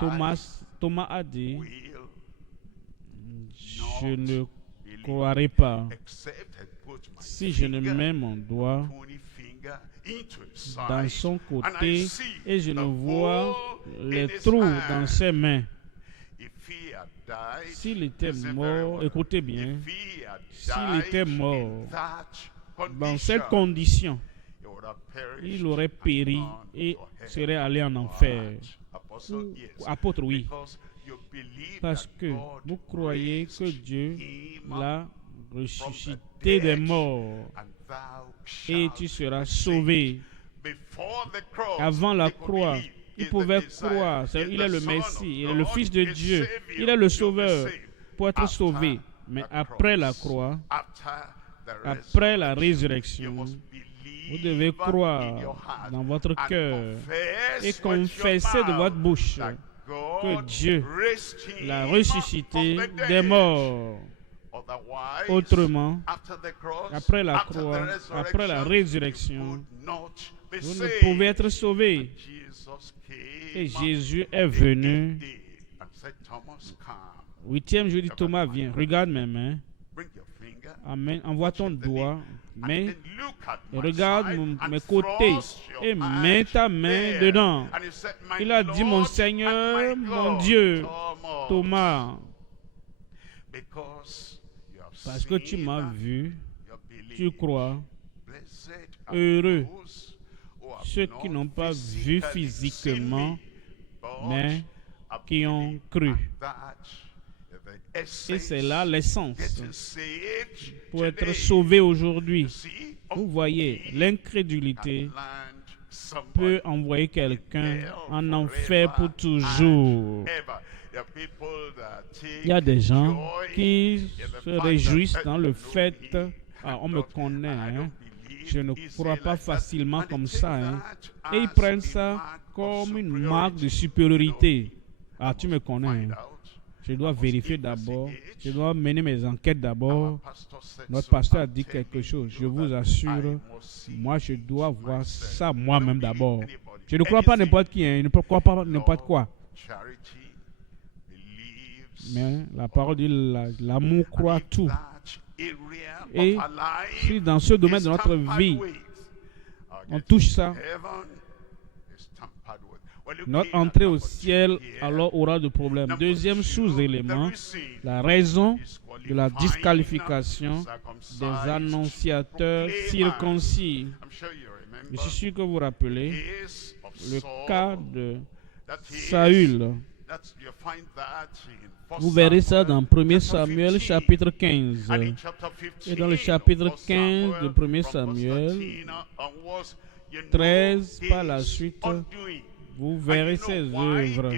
Thomas a dit, je ne croirai pas si je ne mets mon doigt dans son côté et je ne vois les trous dans ses mains. S'il était mort, écoutez bien, s'il était mort dans cette condition, il aurait péri et serait allé en enfer. Apôtre, oui. Parce que vous croyez que Dieu l'a ressuscité des morts et tu seras sauvé. Avant la croix, il pouvait croire. Il est le Messie, il est le Fils de Dieu, il est le Sauveur pour être sauvé. Mais après la croix, après la résurrection, vous devez croire dans votre cœur et confesser de votre bouche que Dieu l'a ressuscité des morts. Autrement, après la croix, après la résurrection, vous ne pouvez être sauvé. Et Jésus est venu. 8e jour, dit Thomas, viens, regarde mes mains. Amen. Envoie ton doigt, et regarde mes côtés et mets ta main dedans. Il a dit, mon Seigneur, mon Dieu, Thomas, parce que tu m'as vu, tu crois. Heureux ceux qui n'ont pas vu physiquement, mais qui ont cru. Et c'est là l'essence. Pour être sauvé aujourd'hui, vous voyez, l'incrédulité peut envoyer quelqu'un en enfer pour toujours. Il y a des gens qui se réjouissent dans le fait, on me connaît, hein, je ne crois pas facilement comme ça, hein, et ils prennent ça comme une marque de supériorité. Ah, tu me connais, hein. Je dois vérifier d'abord, je dois mener mes enquêtes d'abord. Notre pasteur a dit quelque chose, je vous assure, moi je dois voir ça moi-même d'abord. Je ne crois pas n'importe qui, hein, je ne crois pas n'importe quoi. Mais la parole dit l'amour croit tout. Et si dans ce domaine de notre vie, on touche ça, notre entrée au ciel alors aura de problèmes. Deuxième sous-élément, la raison de la disqualification des annonciateurs circoncis. Je suis sûr que vous vous rappelez le cas de Saül. Vous verrez ça dans 1 Samuel chapitre 15. Et dans le chapitre 15 de 1 Samuel 13, par la suite, vous verrez ses œuvres.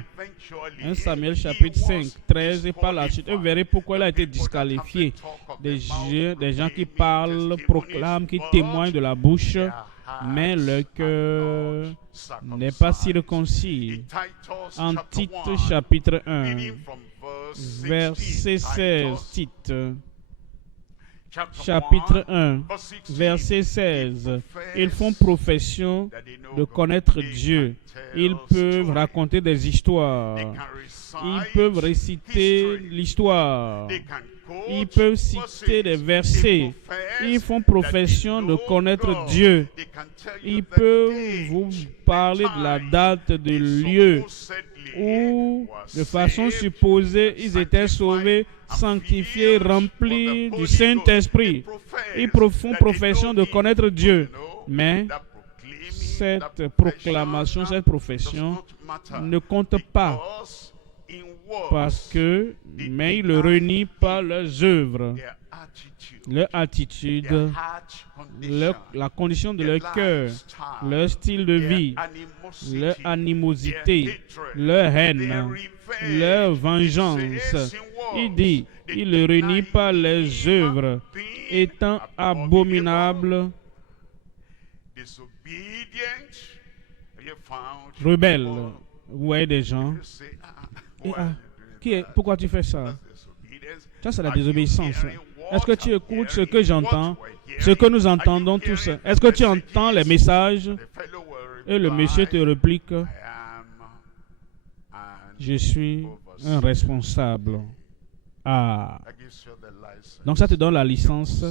1 Samuel chapitre 5, 13, et par la suite, vous verrez pourquoi il a été disqualifié. Des gens qui parlent, proclament, qui témoignent de la bouche, mais le cœur n'est pas circoncis. En Tite chapitre 1, verset 16, Tite. Chapitre 1, verset 16. Ils font profession de connaître Dieu. Ils peuvent raconter des histoires. Ils peuvent réciter l'histoire. Ils peuvent citer des versets. Ils font profession de connaître Dieu. Ils peuvent vous parler de la date, du lieu où, de façon supposée, ils étaient sauvés, sanctifiés, remplis du Saint-Esprit. Ils font profession de connaître Dieu. Mais cette proclamation, cette profession ne compte pas mais ils le renient par leurs œuvres, leur attitude, la condition de leur cœur, leur style de vie, leur animosité, leur haine, leur vengeance. Il dit, il le renie par les œuvres, étant abominables, rebelles. Vous voyez des gens. Pourquoi tu fais ça? Ça, c'est la désobéissance. Est-ce que tu écoutes ce que j'entends, ce que nous entendons tous? Est-ce que tu entends les messages? Et le monsieur te réplique, je suis un responsable. Ah. Donc ça te donne la licence,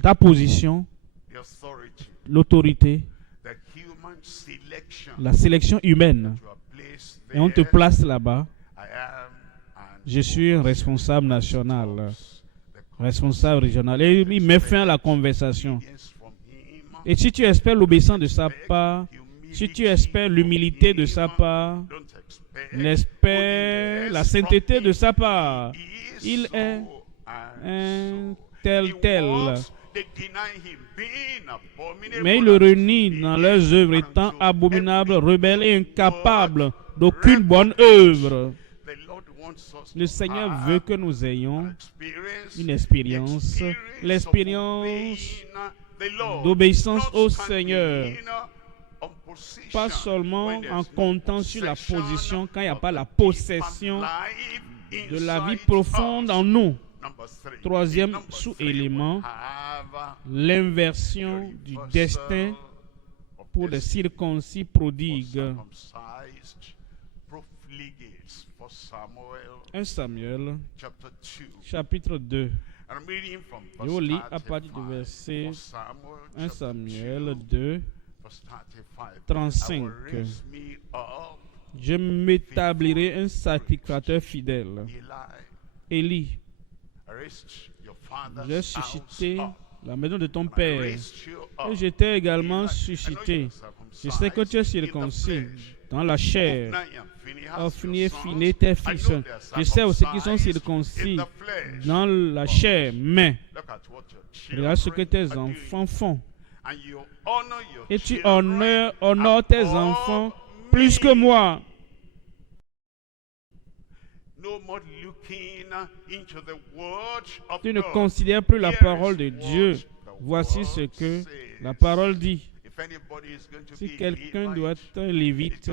ta position, l'autorité, la sélection humaine. Et on te place là-bas. Je suis un responsable national, responsable régional. Et il met fin à la conversation. Et si tu espères l'obéissance de sa part, si tu espères l'humilité de sa part, n'espère la sainteté de sa part, il est un tel. Mais il le renie dans leurs œuvres étant abominable, rebelle et incapable d'aucune bonne œuvre. Le Seigneur veut que nous ayons une expérience, l'expérience d'obéissance au Seigneur. Pas seulement en comptant sur la position quand il n'y a pas la possession de la vie profonde en nous. Troisième sous-élément, l'inversion du destin pour les circoncis prodigues. 1 Samuel, chapitre 2. Je lis à partir du verset 1 Samuel 2, 35. Je m'établirai un sacrificateur fidèle. Élie, j'ai suscité la maison de ton père. Et je t'ai également suscité. Je sais que tu es circoncis dans la chair. Ophni et Phiné, tes fils. Je sais aussi qu'ils sont circoncis dans la chair, mais regarde ce que tes enfants font. Et tu honores tes enfants plus que moi. Tu ne considères plus la parole de Dieu. Voici ce que la parole dit. Si quelqu'un doit être un lévite,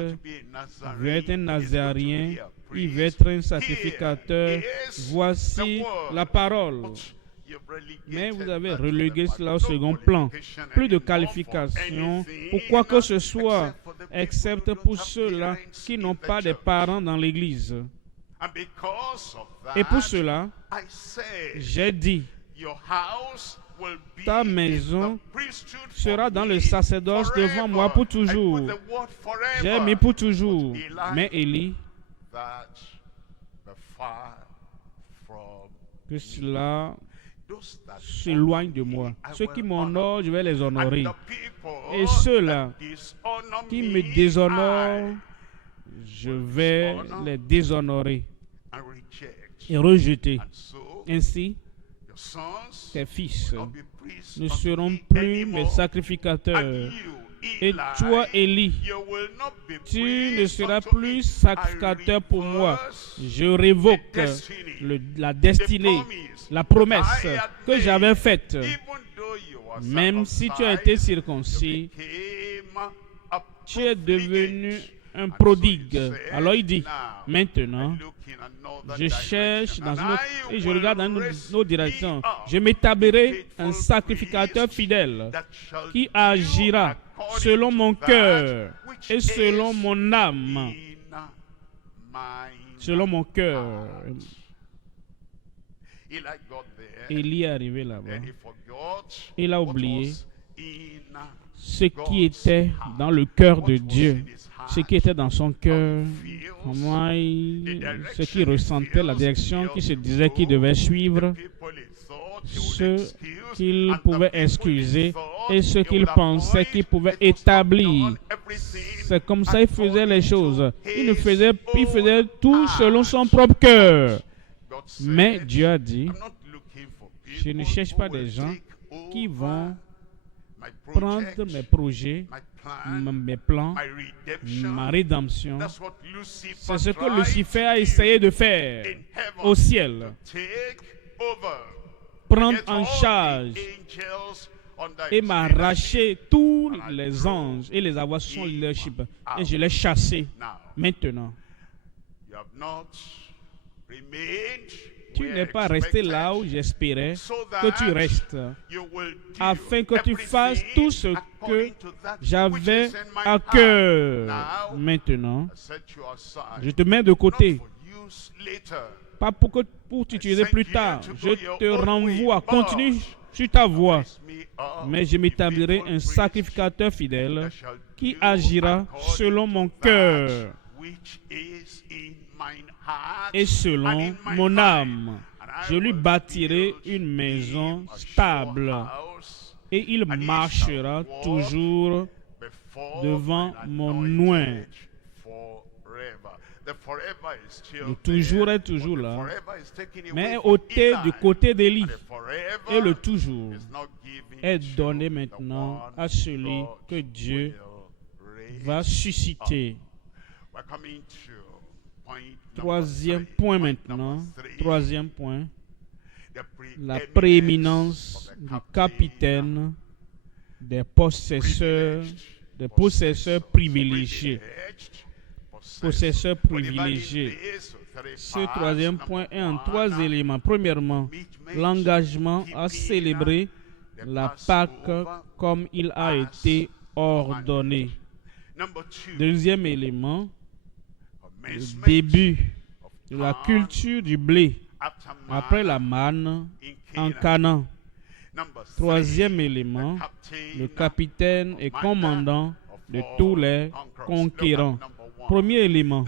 veut être un nazarien, il veut être un sacrificateur, voici la parole. Mais vous avez relégué cela au second plan. Plus de qualifications pour quoi que ce soit, excepté pour ceux-là qui n'ont pas de parents dans l'église. Et pour cela, j'ai dit, ta maison sera dans le sacerdoce devant moi pour toujours. J'ai mis pour toujours. Mais Élie, que cela s'éloigne de moi. Ceux qui m'honorent, je vais les honorer. Et ceux-là qui me déshonorent, je vais les déshonorer et rejeter. Ainsi, tes fils ne seront plus mes sacrificateurs. Et toi, Élie, tu ne seras plus sacrificateur pour moi. Je révoque la destinée, la promesse que j'avais faite. Même si tu as été circoncis, tu es devenu un prodigue. Alors il dit, maintenant, je cherche dans une autre, et je regarde dans une autre direction. Je m'établirai un sacrificateur fidèle qui agira selon mon cœur et selon mon âme. Selon mon cœur. Élie est arrivé là-bas. Il a oublié ce qui était dans le cœur de Dieu, ce qui était dans son cœur, ce qu'il ressentait, la direction qu'il se disait qu'il devait suivre, ce qu'il pouvait excuser et ce qu'il pensait qu'il pouvait établir. C'est comme ça qu'il faisait les choses. Il faisait tout selon son propre cœur. Mais Dieu a dit, je ne cherche pas des gens qui vont prendre mes projets, mes plans, ma rédemption. C'est ce que Lucifer a essayé de faire au ciel. Prendre en charge et m'arracher tous les anges et les avoir sous son leadership. Et je l'ai chassé. Maintenant, tu n'es pas resté là où j'espérais que tu restes, afin que tu fasses tout ce que j'avais à cœur. Maintenant, je te mets de côté, pas pour t'utiliser plus tard. Je te renvoie, continue sur ta voie, mais je m'établirai un sacrificateur fidèle qui agira selon mon cœur et selon mon âme. Je lui bâtirai une maison stable et il marchera toujours devant mon oint. Le toujours est toujours là, mais ôté du côté d'Élie. Et le toujours est donné maintenant à celui que Dieu va susciter. Troisième point maintenant. Troisième point. La prééminence du capitaine des possesseurs privilégiés. Possesseurs privilégiés. Ce troisième point est en trois éléments. Premièrement, l'engagement à célébrer la Pâque comme il a été ordonné. Deuxième élément, le début de la culture du blé après la manne en Canaan. Troisième élément, le capitaine et commandant de tous les conquérants. Premier élément,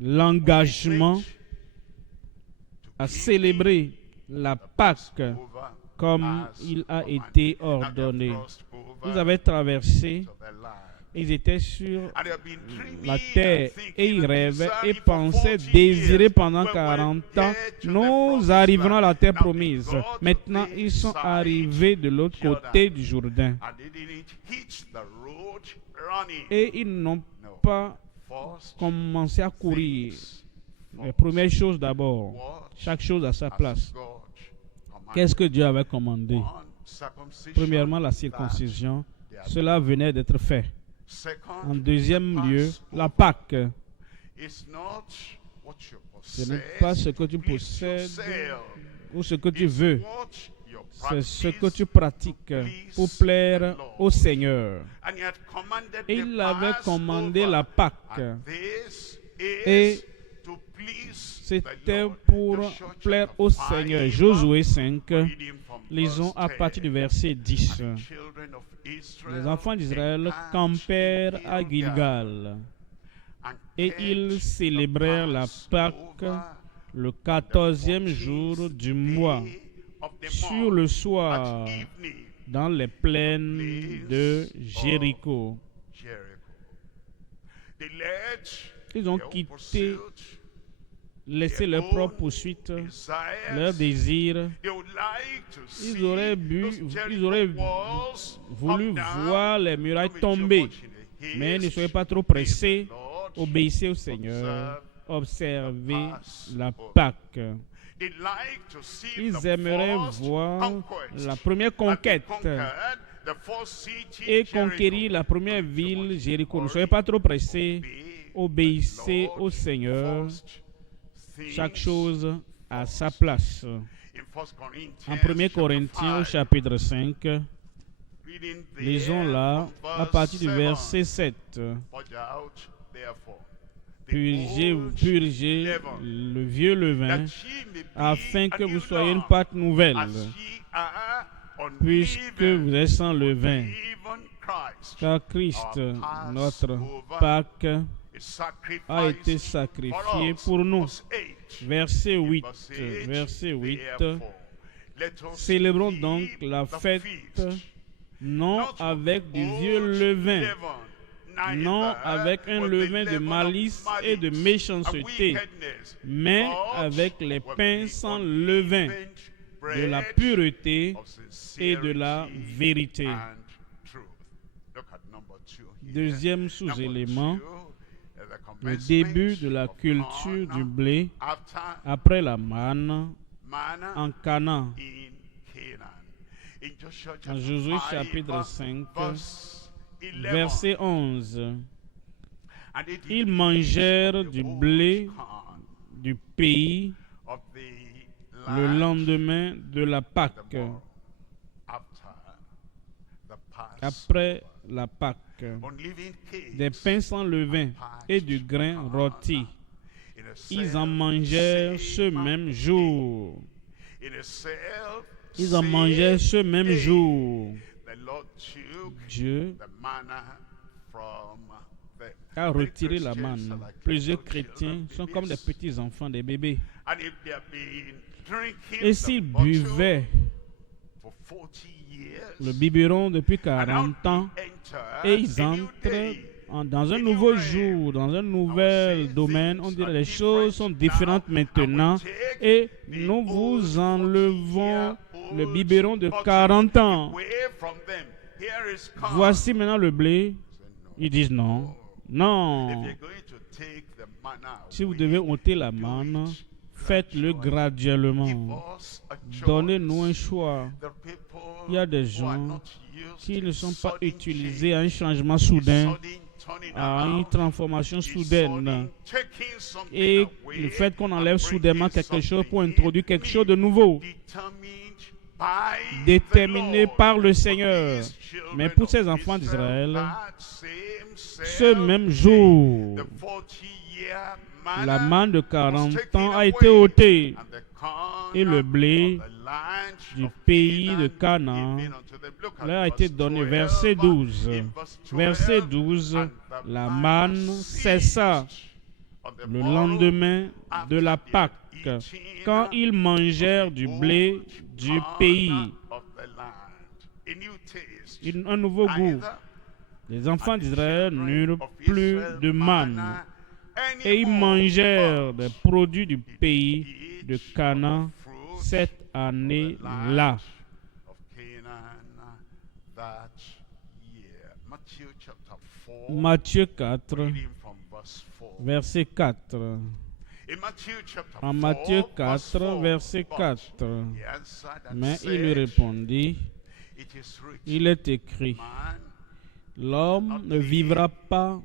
l'engagement à célébrer la Pâque comme il a été ordonné. Ils avaient traversé, ils étaient sur la terre et ils rêvaient et pensaient désirer pendant 40 ans, nous arriverons à la terre promise. Maintenant, ils sont arrivés de l'autre côté du Jourdain. Et ils n'ont pas commencé à courir. Les premières choses d'abord, chaque chose à sa place. Qu'est-ce que Dieu avait commandé? Premièrement, la circoncision. Cela venait d'être fait. En deuxième lieu, la Pâque. Ce n'est pas ce que tu possèdes ou ce que tu veux. C'est ce que tu pratiques pour plaire au Seigneur. Et il avait commandé la Pâque. Et C'était pour plaire au Seigneur. Josué 5, lisons à partir du verset 10. Les enfants d'Israël campèrent à Gilgal et ils célébrèrent la Pâque le 14e jour du mois, sur le soir, dans les plaines de Jéricho. Ils ont quitté, laissé leur propre poursuite, leur désir. Ils auraient voulu voir les murailles tomber, mais ne soyez pas trop pressés. Obéissez au Seigneur, observez la Pâque. Ils aimeraient voir la première conquête et conquérir la première ville, Jéricho. Ne soyez pas trop pressés. Obéissez au Seigneur. Chaque chose à sa place. En 1 Corinthiens au chapitre 5, lisons là à partir du verset 7. Purgez le vieux levain, afin que vous soyez une pâte nouvelle, puisque vous êtes sans levain. Car Christ, notre Pâque, a été sacrifié pour nous. Verset 8. Célébrons donc la fête, non avec du vieux levain, non avec un levain de malice et de méchanceté, mais avec les pains sans levain, de la pureté et de la vérité. Deuxième sous-élément, le début de la culture du blé après la manne en Canaan. En Josué chapitre 5, verset 11. Ils mangèrent du blé du pays le lendemain de la Pâque. Après la Pâque, des pains sans levain et du grain rôti. Ils en mangèrent ce même jour. Ils en mangèrent ce même jour. Dieu a retiré la manne. Plusieurs chrétiens sont comme des petits enfants, des bébés. Et s'ils buvaient le biberon depuis 40 ans, et ils entrent dans un nouveau jour, dans un nouvel domaine, on dirait les choses sont différentes maintenant, et nous vous enlevons le biberon de 40 ans. Voici maintenant le blé. Ils disent non, non. Si vous devez ôter la manne, faites-le graduellement. Donnez-nous un choix. Il y a des gens qui ne sont pas utilisés à un changement soudain, à une transformation soudaine. Et le fait qu'on enlève soudainement quelque chose pour introduire quelque chose de nouveau, déterminé par le Seigneur. Mais pour ces enfants d'Israël, ce même jour, la manne de 40 ans a été ôtée et le blé du pays de Canaan leur a été donné. Verset 12. Verset 12, la manne cessa le lendemain de la Pâque, quand ils mangèrent du blé du pays. Un nouveau goût. Les enfants d'Israël n'eurent plus de manne et ils mangèrent des produits du pays de Canaan cette année-là. Matthieu 4, verset 4. En Matthieu 4, verset 4. Mais il lui répondit, il est écrit, l'homme ne vivra pas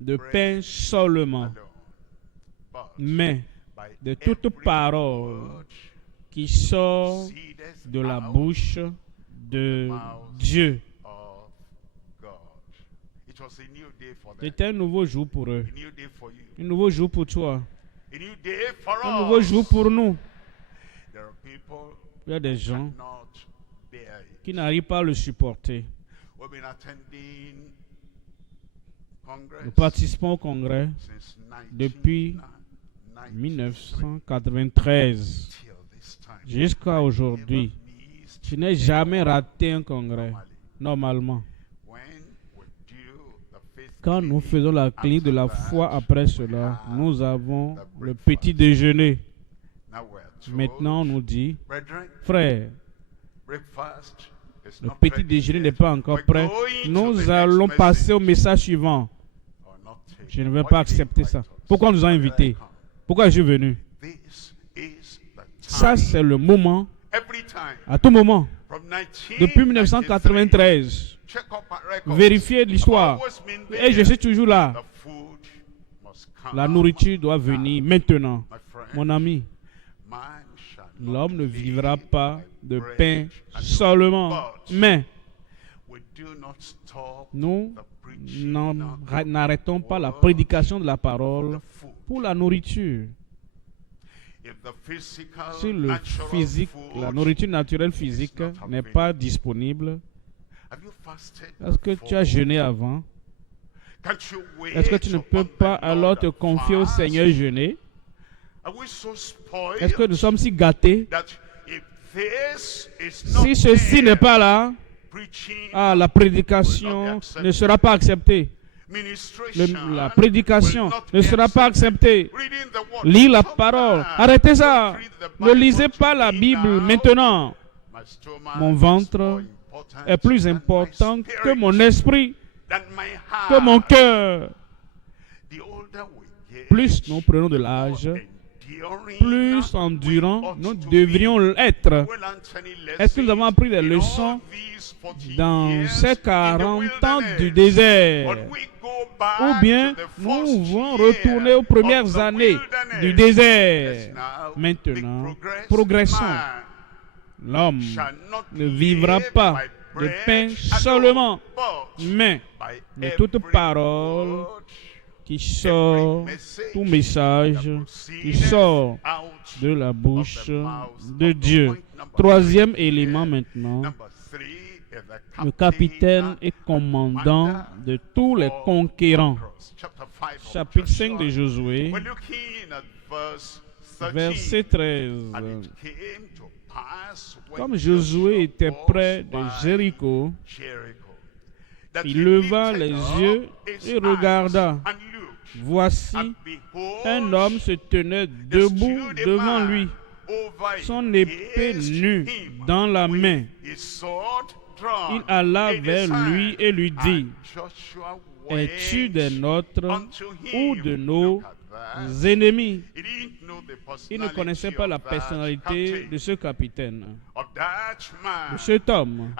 de pain seulement, mais de toute parole qui sort de la bouche de Dieu. C'était un nouveau jour pour eux, un nouveau jour pour toi. Un nouveau jour pour nous. Il y a des gens qui n'arrivent pas à le supporter. Nous participons au congrès depuis 1993 jusqu'à aujourd'hui. Je n'ai jamais raté un congrès, normalement. Quand nous faisons la clé de la foi après cela, nous avons le petit déjeuner. Maintenant, on nous dit, frère, le petit déjeuner n'est pas encore prêt. Nous allons passer au message suivant. Je ne vais pas accepter ça. Pourquoi nous a invités? Pourquoi je suis venu? Ça, c'est le moment, à tout moment, depuis 1993. Vérifiez l'histoire. Et je suis toujours là. La nourriture doit venir maintenant. Mon ami, l'homme ne vivra pas de pain seulement, mais nous n'arrêtons pas la prédication de la parole pour la nourriture. Si le physique, la nourriture naturelle physique n'est pas disponible, est-ce que tu as jeûné avant? Est-ce que tu ne peux pas alors te confier au Seigneur jeûner? Est-ce que nous sommes si gâtés? Si ceci n'est pas là, la prédication ne sera pas acceptée. La prédication ne sera pas acceptée. Lire la parole. Arrêtez ça. Ne lisez pas la Bible maintenant. Mon ventre est plus important que mon esprit, que mon cœur. Plus nous prenons de l'âge, plus endurants nous devrions être. Est-ce que nous avons appris des leçons dans ces 40 ans du désert? Ou bien nous voulons retourner aux premières années du désert? Maintenant, progressons. L'homme ne vivra pas de pain seulement, mais de toute parole qui sort, tout message qui sort de la bouche de Dieu. Troisième élément maintenant, le capitaine et commandant de tous les conquérants. Chapitre 5 de Josué, verset 13. Comme Josué était près de Jéricho, il leva les yeux et regarda. Voici, un homme se tenait debout devant lui, son épée nue dans la main. Il alla vers lui et lui dit, « Es-tu des nôtres ou de nos ennemis ?» Il ne connaissait pas la personnalité de ce capitaine, de cet homme.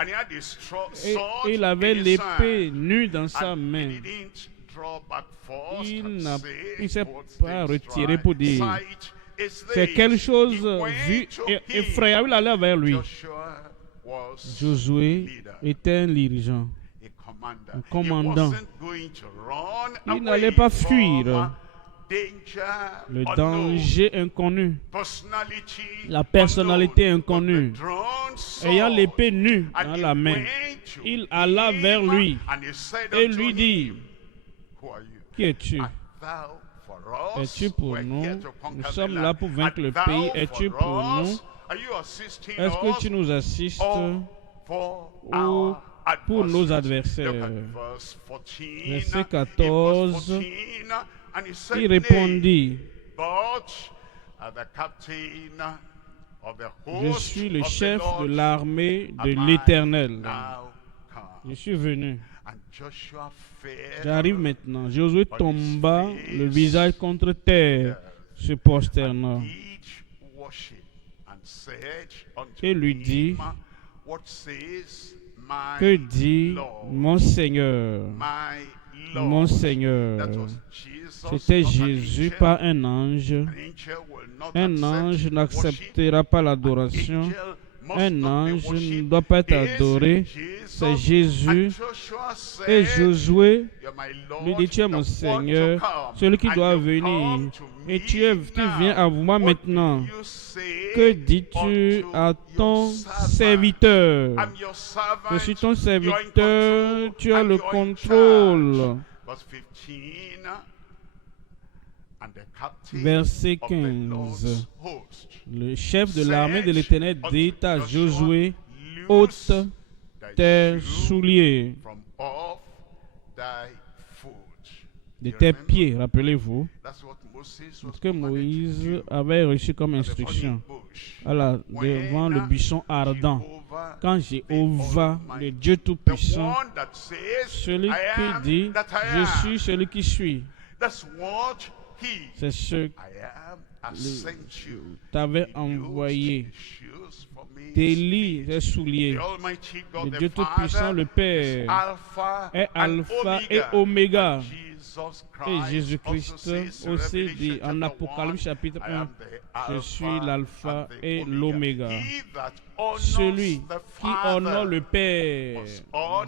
Et il avait l'épée nue dans sa main. Il ne s'est pas retiré pour dire, c'est quelque chose vu et effrayant. Il allait vers lui. Josué était un dirigeant, un commandant. Il n'allait pas fuir le danger inconnu, la personnalité inconnue. Ayant l'épée nue dans la main, il alla vers lui et lui dit, « Qui es-tu? Es-tu pour nous? Nous sommes là pour vaincre le pays. Es-tu pour nous? Est-ce que tu nous assistes ou pour nos adversaires? » Verset 14. Il répondit, « Je suis le chef de l'armée de l'Éternel. Je suis venu. » J'arrive maintenant. Josué tomba le visage contre terre, se prosterna et lui dit, « Que dit mon Seigneur? Mon Seigneur. » C'était Jésus par un ange. Un ange n'acceptera pas l'adoration Un ange ne doit pas être adoré, c'est Jésus. Et Josué lui dit, tu es mon Seigneur, celui qui doit venir. Et tu viens à moi maintenant. Que dis-tu à ton serviteur? Je suis ton serviteur, tu as le contrôle. Verset 15. Le chef de l'armée de l'Éternel dit à Josué, ôte tes souliers de tes pieds, rappelez-vous, ce que Moïse avait reçu comme instruction devant le buisson ardent. Quand Jéhovah, le Dieu Tout-Puissant, celui qui dit, je suis celui qui suis, c'est ce que t'avais envoyé. Délie tes souliers. Le Dieu Tout-Puissant, le Père, est Alpha et Oméga. Et Jésus-Christ aussi dit en Apocalypse chapitre 1, je suis l'Alpha et l'Oméga. Celui qui honore le Père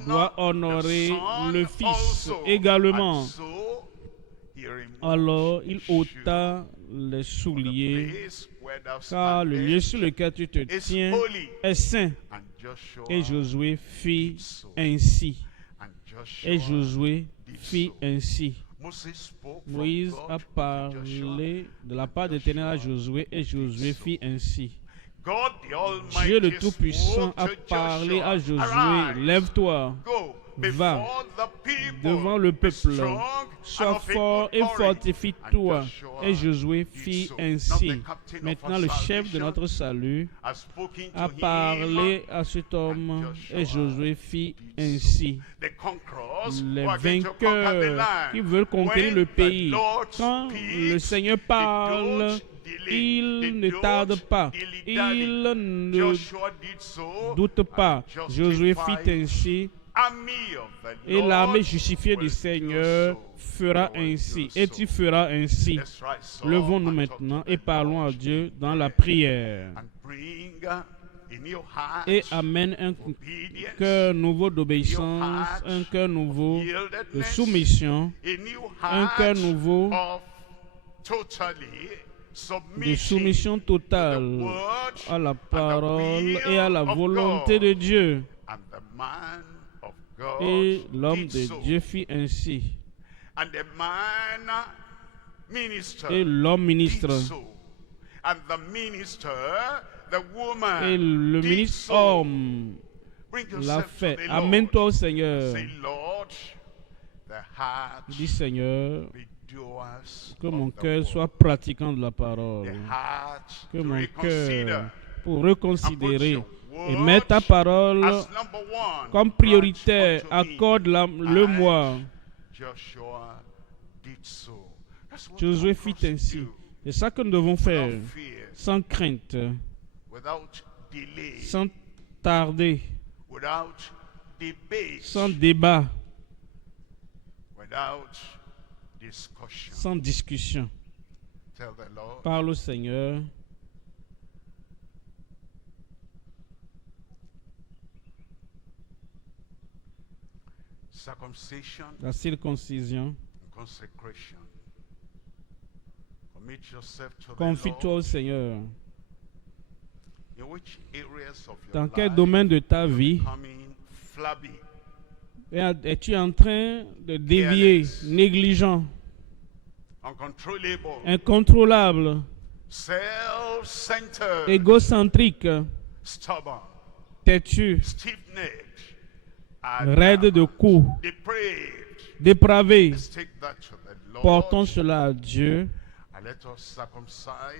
doit honorer le Fils également. Alors il ôta les souliers, car le lieu sur lequel tu te tiens est saint. Et Josué fit ainsi. Et Josué fit ainsi. Moïse a parlé de la part de l'Éternel à Josué, et Josué fit ainsi. Dieu le Tout-Puissant a parlé à Josué, lève-toi, va devant le peuple, sois fort et fortifie-toi. Et Josué fit ainsi. Maintenant, le chef de notre salut a parlé à cet homme, et Josué fit ainsi. Les vainqueurs qui veulent conquérir le pays, quand le Seigneur parle, il ne tarde pas, il ne doute pas. Josué fit ainsi, et l'armée justifiée du Seigneur fera ainsi, et tu feras ainsi. Levons-nous maintenant et parlons à Dieu dans la prière. Et amène un cœur nouveau d'obéissance, un cœur nouveau de soumission, un cœur nouveau de soumission totale à la parole et à la volonté de Dieu. Et l'homme de Dieu fit ainsi. Et l'homme ministre. Et le ministre homme l'a fait. Amène-toi au Seigneur. Dis Seigneur, que mon cœur soit pratiquant de la parole. Que mon cœur, pour reconsidérer et mettre ta parole comme prioritaire, accorde-le moi. Josué fit ainsi. C'est ça que nous devons faire, sans crainte, sans tarder, sans débat, sans discussion. Parle au Seigneur. La circoncision. Confie-toi au Seigneur. Dans quel domaine de ta vie es-tu en train de dévier, négligent, incontrôlable, égocentrique, têtu, raide de cou, dépravé? Portons cela à Dieu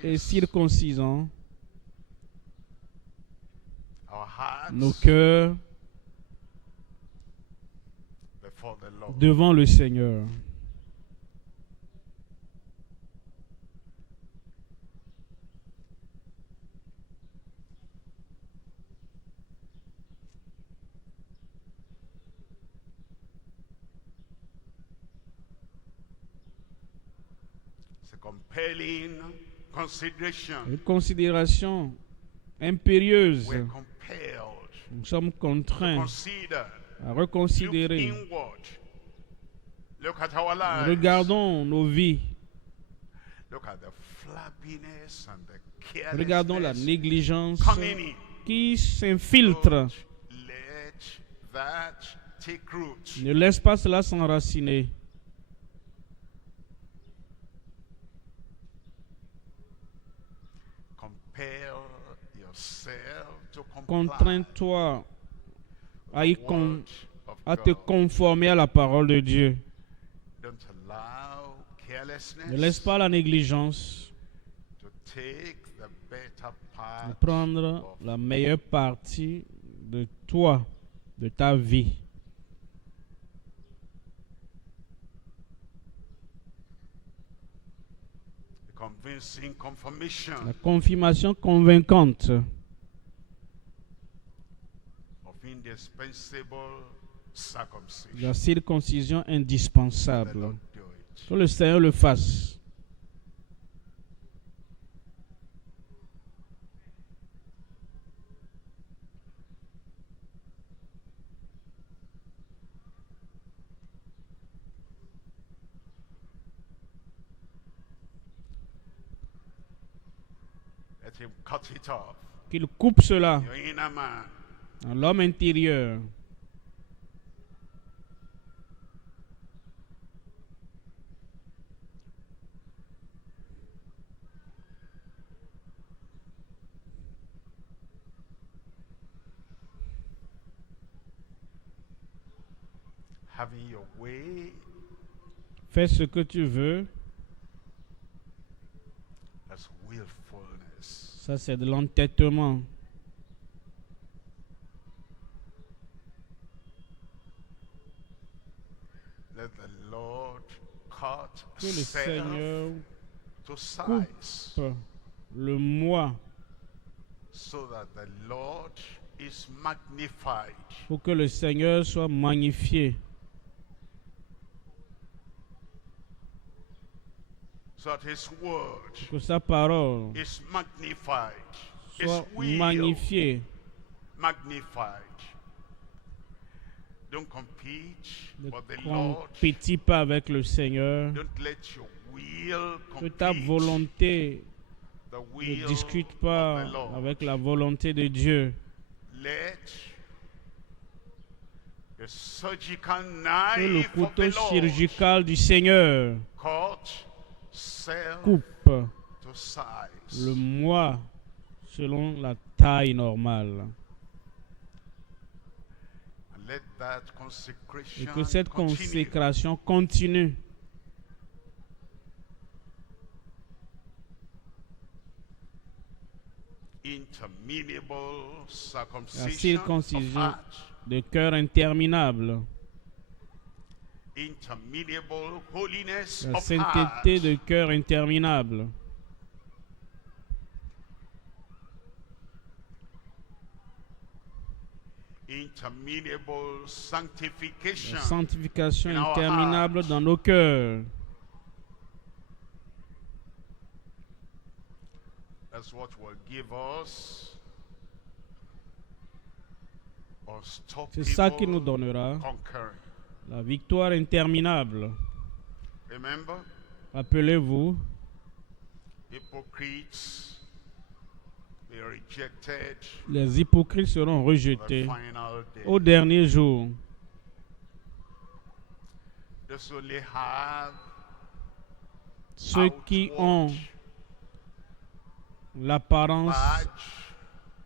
et circoncisons nos cœurs devant le Seigneur. Une considération impérieuse. we're compelled Nous sommes to contraints consider. à Look reconsidérer. inward. Look at our lives. Regardons nos vies. Look at the flabbiness and the Regardons la carelessness négligence coming in. qui s'infiltre. Don't let that take root. Ne laisse pas cela s'enraciner. Compel yourself to comply. Contrains-toi à, with the word of à te God. conformer à la parole de Dieu. Don't allow carelessness Ne laisse pas la négligence to take the better part de prendre of la meilleure partie de toi, de ta vie. the convincing confirmation La confirmation convaincante of indispensable circumcision. de la circoncision Let the indispensable. Lord do it. Que le Seigneur le fasse. Let him cut it off. Qu'il coupe cela Your inner man. dans l'homme intérieur. Having your way, Fais ce que tu veux. that's willfulness. Ça, c'est de l'entêtement. Let the Lord cut Que le self Seigneur to coupe size le moi so that the Lord is magnified. pour que le Seigneur soit magnifié. So that his word Que sa parole is magnified. His soit will magnifiée. magnified. Don't compete Ne for the Lord. compétis pas avec le Seigneur. Don't let your will Que ta compete volonté the ne will discute of pas the Lord. avec la volonté de Dieu. Let the surgical Que le knife of couteau the Lord chirurgical du Seigneur cut self coupe to size. le moi selon la taille normale. And let that Et consecration que cette continue. consécration continue. Interminable La circumcision of circoncision heart. de cœur interminable. Interminable holiness La of sainteté heart. de cœur interminable. Interminable sanctification. La sanctification in our interminable hearts. dans nos cœurs. That's what will give us C'est ça qui nous unstoppable donnera conquering. la victoire interminable. Remember, Rappelez-vous, hypocrites, they are rejected les hypocrites seront for the rejetés final day. au dernier jour. Those who only have Ceux qui ont outward l'apparence, badge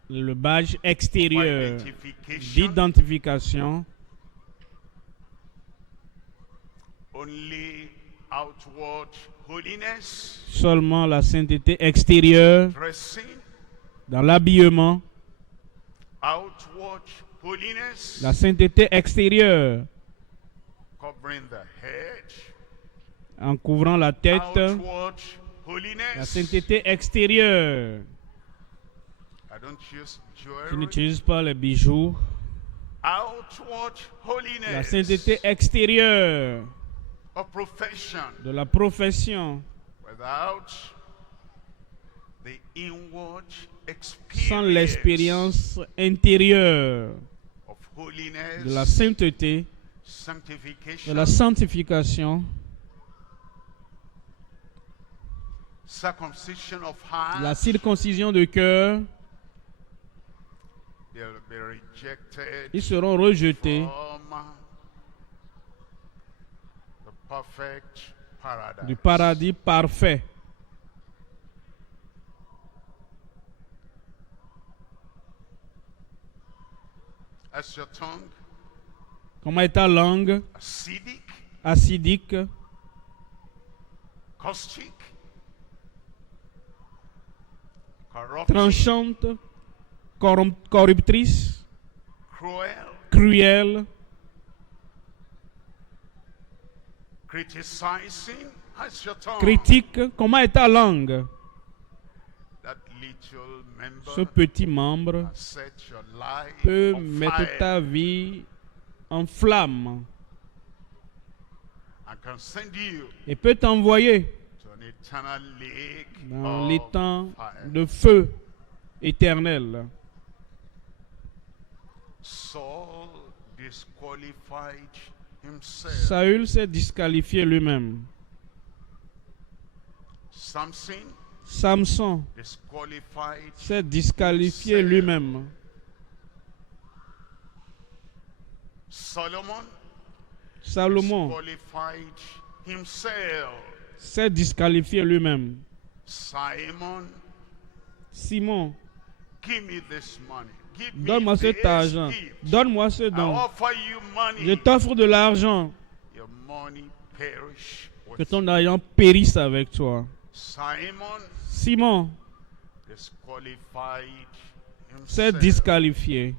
le badge of extérieur identification, d'identification, only outward holiness, seulement la sainteté extérieure dressing, dans l'habillement, outward holiness, la sainteté extérieure covering the head, en couvrant la tête, outward la holiness. sainteté extérieure. I don't use Je jewelry. n'utilise pas les bijoux. Outward La holiness sainteté extérieure of profession de la profession, without the inward sans l'expérience intérieure of holiness, de la sainteté, de sanctification, la sanctification, circumcision of la heart, circoncision de cœur, they'll be rejected ils seront rejetés from the perfect paradise. du paradis parfait. As your tongue Comment est ta langue? acidic, Acidique, caustic, corrupt, tranchante, corruptrice, cruel, cruelle, criticizing. As your tongue, critique. Comment est ta langue? that little member Ce petit membre set your life peut on mettre fire ta vie en flamme and can send you et peut t'envoyer to an eternal lake dans of l'étang fire. de feu éternel. Saul disqualified himself. Saül s'est disqualifié lui-même. Samson Disqualified. s'est disqualifié lui-même. Salomon Disqualified himself. s'est disqualifié lui-même. Simon, Give me this money. Give me donne-moi this cet argent. gift. Donne-moi ce I don. offer you money. Je t'offre de l'argent. Your money perish with Que ton argent périsse avec toi. Simon disqualified s'est himself. disqualifié.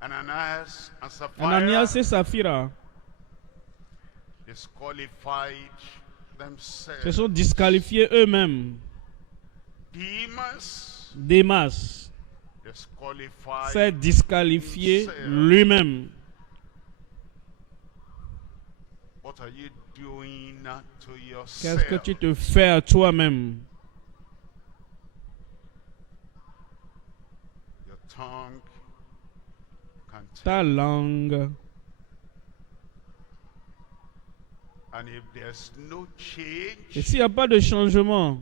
Ananias and Sapphira Ananias et Saphira disqualified se themselves. sont disqualifiés eux-mêmes. Démas Disqualified s'est disqualifié himself. lui-même. What are you doing to Qu'est-ce que yourself? tu te fais à toi-même? Your tongue can Ta tell. langue. And if there's no change, Et s'il n'y a pas de changement,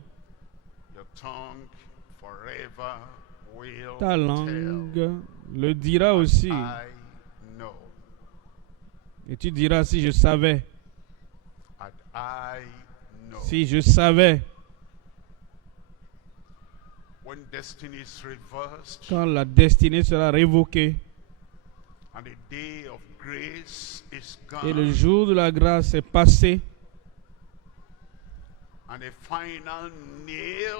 your tongue forever will ta tell. langue le dira aussi. I know. Et tu diras si je savais. And I know. Si je savais. When destiny is reversed Quand la destinée sera révoquée and the day of grace is et le gone jour de la grâce est passé and the final nail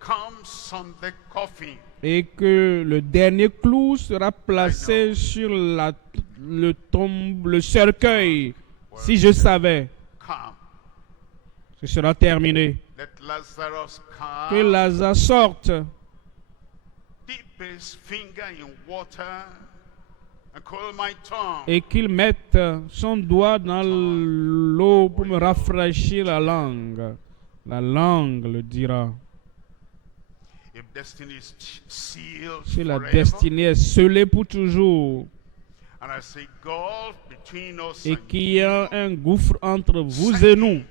comes on the coffin, et que le dernier clou sera placé sur le cercueil, si je savais, come. ce sera terminé. Let Lazarus come. Que Lazare sorte Dip his finger in water and cool my tongue. et qu'il mette son doigt dans l'eau pour me rafraîchir la langue. La langue le dira. If destiny is sealed Si la forever, destinée est scellée pour toujours and I say gulf between us et and qu'il y a un gouffre entre vous et nous,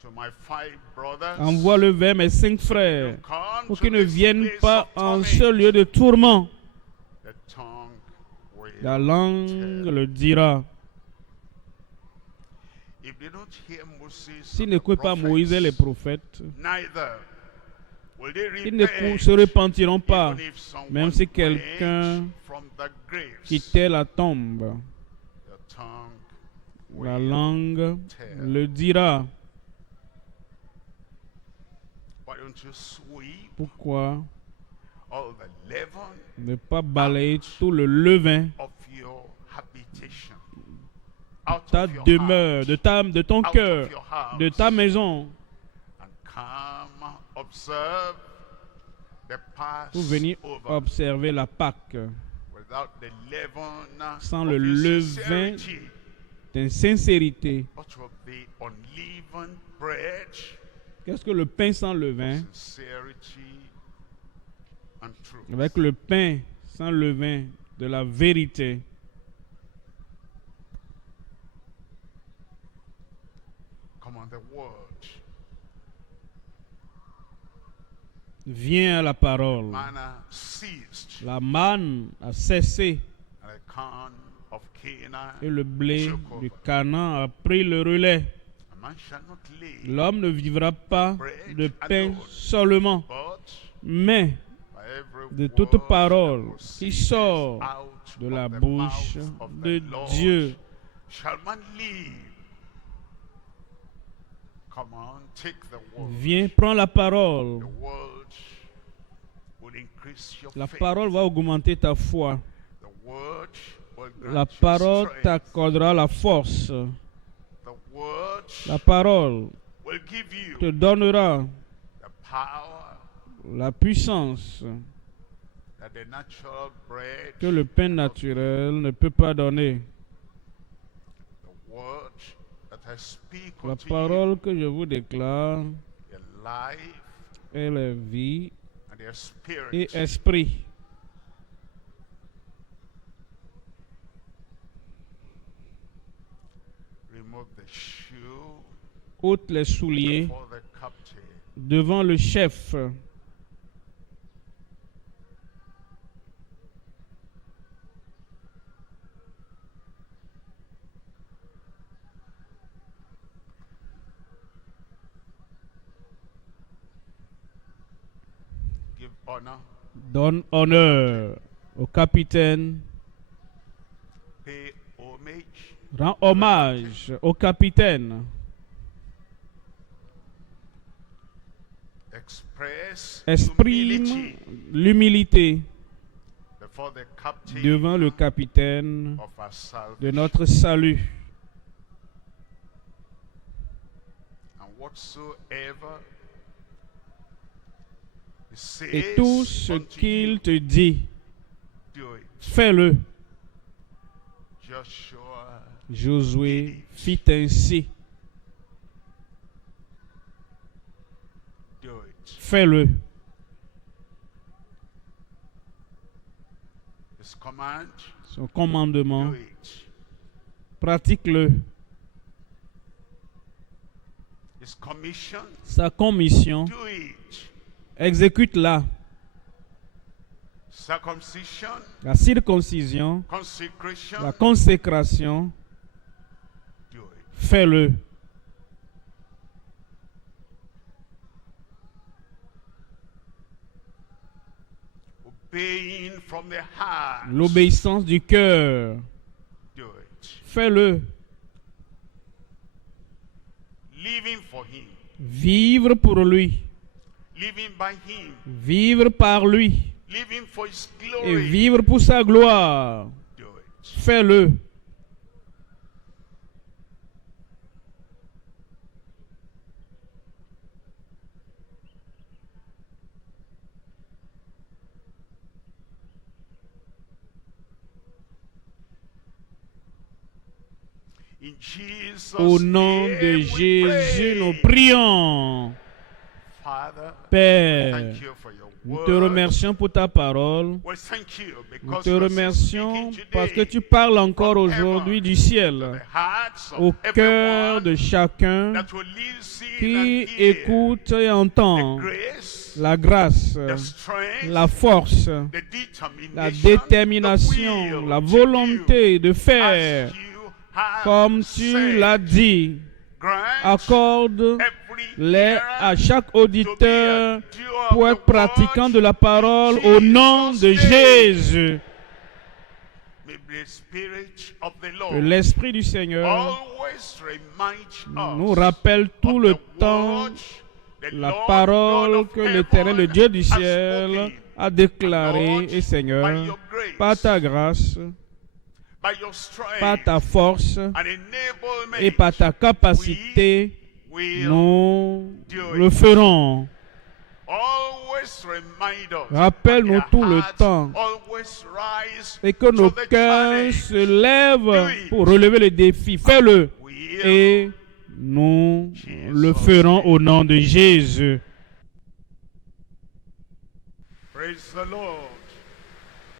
to my 5 brothers, envoie-le vers mes 5 frères come pour to qu'ils ne this viennent place pas of en torment. ce lieu de tourment. The tongue will La langue le dira. If they don't hear Moses S'ils and the n'écoutent pas prophets, Moïse et les prophètes, neither will they ils ne repent, se repentiront pas, even if someone même si quelqu'un went from the graves. quittait la tombe. The tongue La will langue tell. le dira. Why don't you sweep Pourquoi all the leaven ne pas balayer tout le levain of your habitation out ta of your demeure, heart, de ton out cœur, of your house, de ta maison, and come observe the pour venir Passover observer la Pâque without the leaven sans of le levain insincerity, d'insincérité, but of the unleavened bread Qu'est-ce que le pain sans levain? sincerity and truth. Avec le pain sans levain de la vérité. Come on, the word. Vient la parole. Manna ceased, La manne a cessé and the corn of Canaan et le blé took du over. Canaan a pris le relais. A man shall not live L'homme ne vivra pas de pain seulement, but mais by every de word toute that parole qui proceedeth sort out de of la the bouche mouth of the de Lord Dieu. shall man live. Come on, take the word. Viens, prends la parole. The word will increase your La faith. parole va augmenter ta foi. The word will grant La you parole strength. t'accordera la force. The word La parole will give you te donnera the power la puissance that the natural bread, que le pain naturel ne peut pas donner. the word that I speak La unto parole que je vous déclare you, their life est la vie and their spirit. et esprit. Remove the shoe Ôte les souliers for the captive. devant le chef. Give honor, Donne honneur au capitaine. pay homage, Rends hommage au capitaine. express Exprime humility l'humilité before the captive devant le capitaine of our de salvation. notre salut. And whatsoever he says Et tout ce unto qu'il you, te dit, do it. fais-le. Joshua, Josué fit ainsi. do it. Fais-le. His command, Son commandement, do it. pratique-le. His commission, Sa commission, do it. exécute-la. Circumcision, La circoncision, consecration, la consécration, do it. fais-le. Obeying from the heart, L'obéissance du cœur, do it. fais-le. Living for him, Vivre pour lui, living by him, vivre par lui living for his et glory, vivre pour sa gloire. do it. Fais-le. In Jesus' Au nom name de we Jésus, pray. nous prions. Father, Père, thank you for your nous word. te remercions pour ta parole. We thank you Nous because te you are remercions speaking parce que today tu parles encore from aujourd'hui heaven du to ciel, the hearts au of cœur de everyone chacun that will listen qui and hear écoute et the entend. grace, La grâce, the strength, la force, the determination, la the détermination, will la to volonté de do faire as you have comme tu said. l'as dit. Grant Accorde-les every à ear chaque to be auditeur a doer of pour the être pratiquant word. de la parole au nom de Jésus. May the Spirit of the Que Lord l'Esprit du Seigneur always remind nous us rappelle tout of le the temps word the la Lord parole God of que l'Éternel, le heaven, Dieu du has ciel, spoken. a déclarée. Lord, Et by Seigneur, your grace, par ta grâce, by your strength, par ta force and enablement, et par ta capacité, will nous do le it. ferons. Always remind us, Rappelle-nous and tout their le hearts temps always rise et que nos to the cœurs challenge. se lèvent Do it. pour relever le défi. Fais-le Will et nous le ferons au nom de Jésus. Praise the Lord.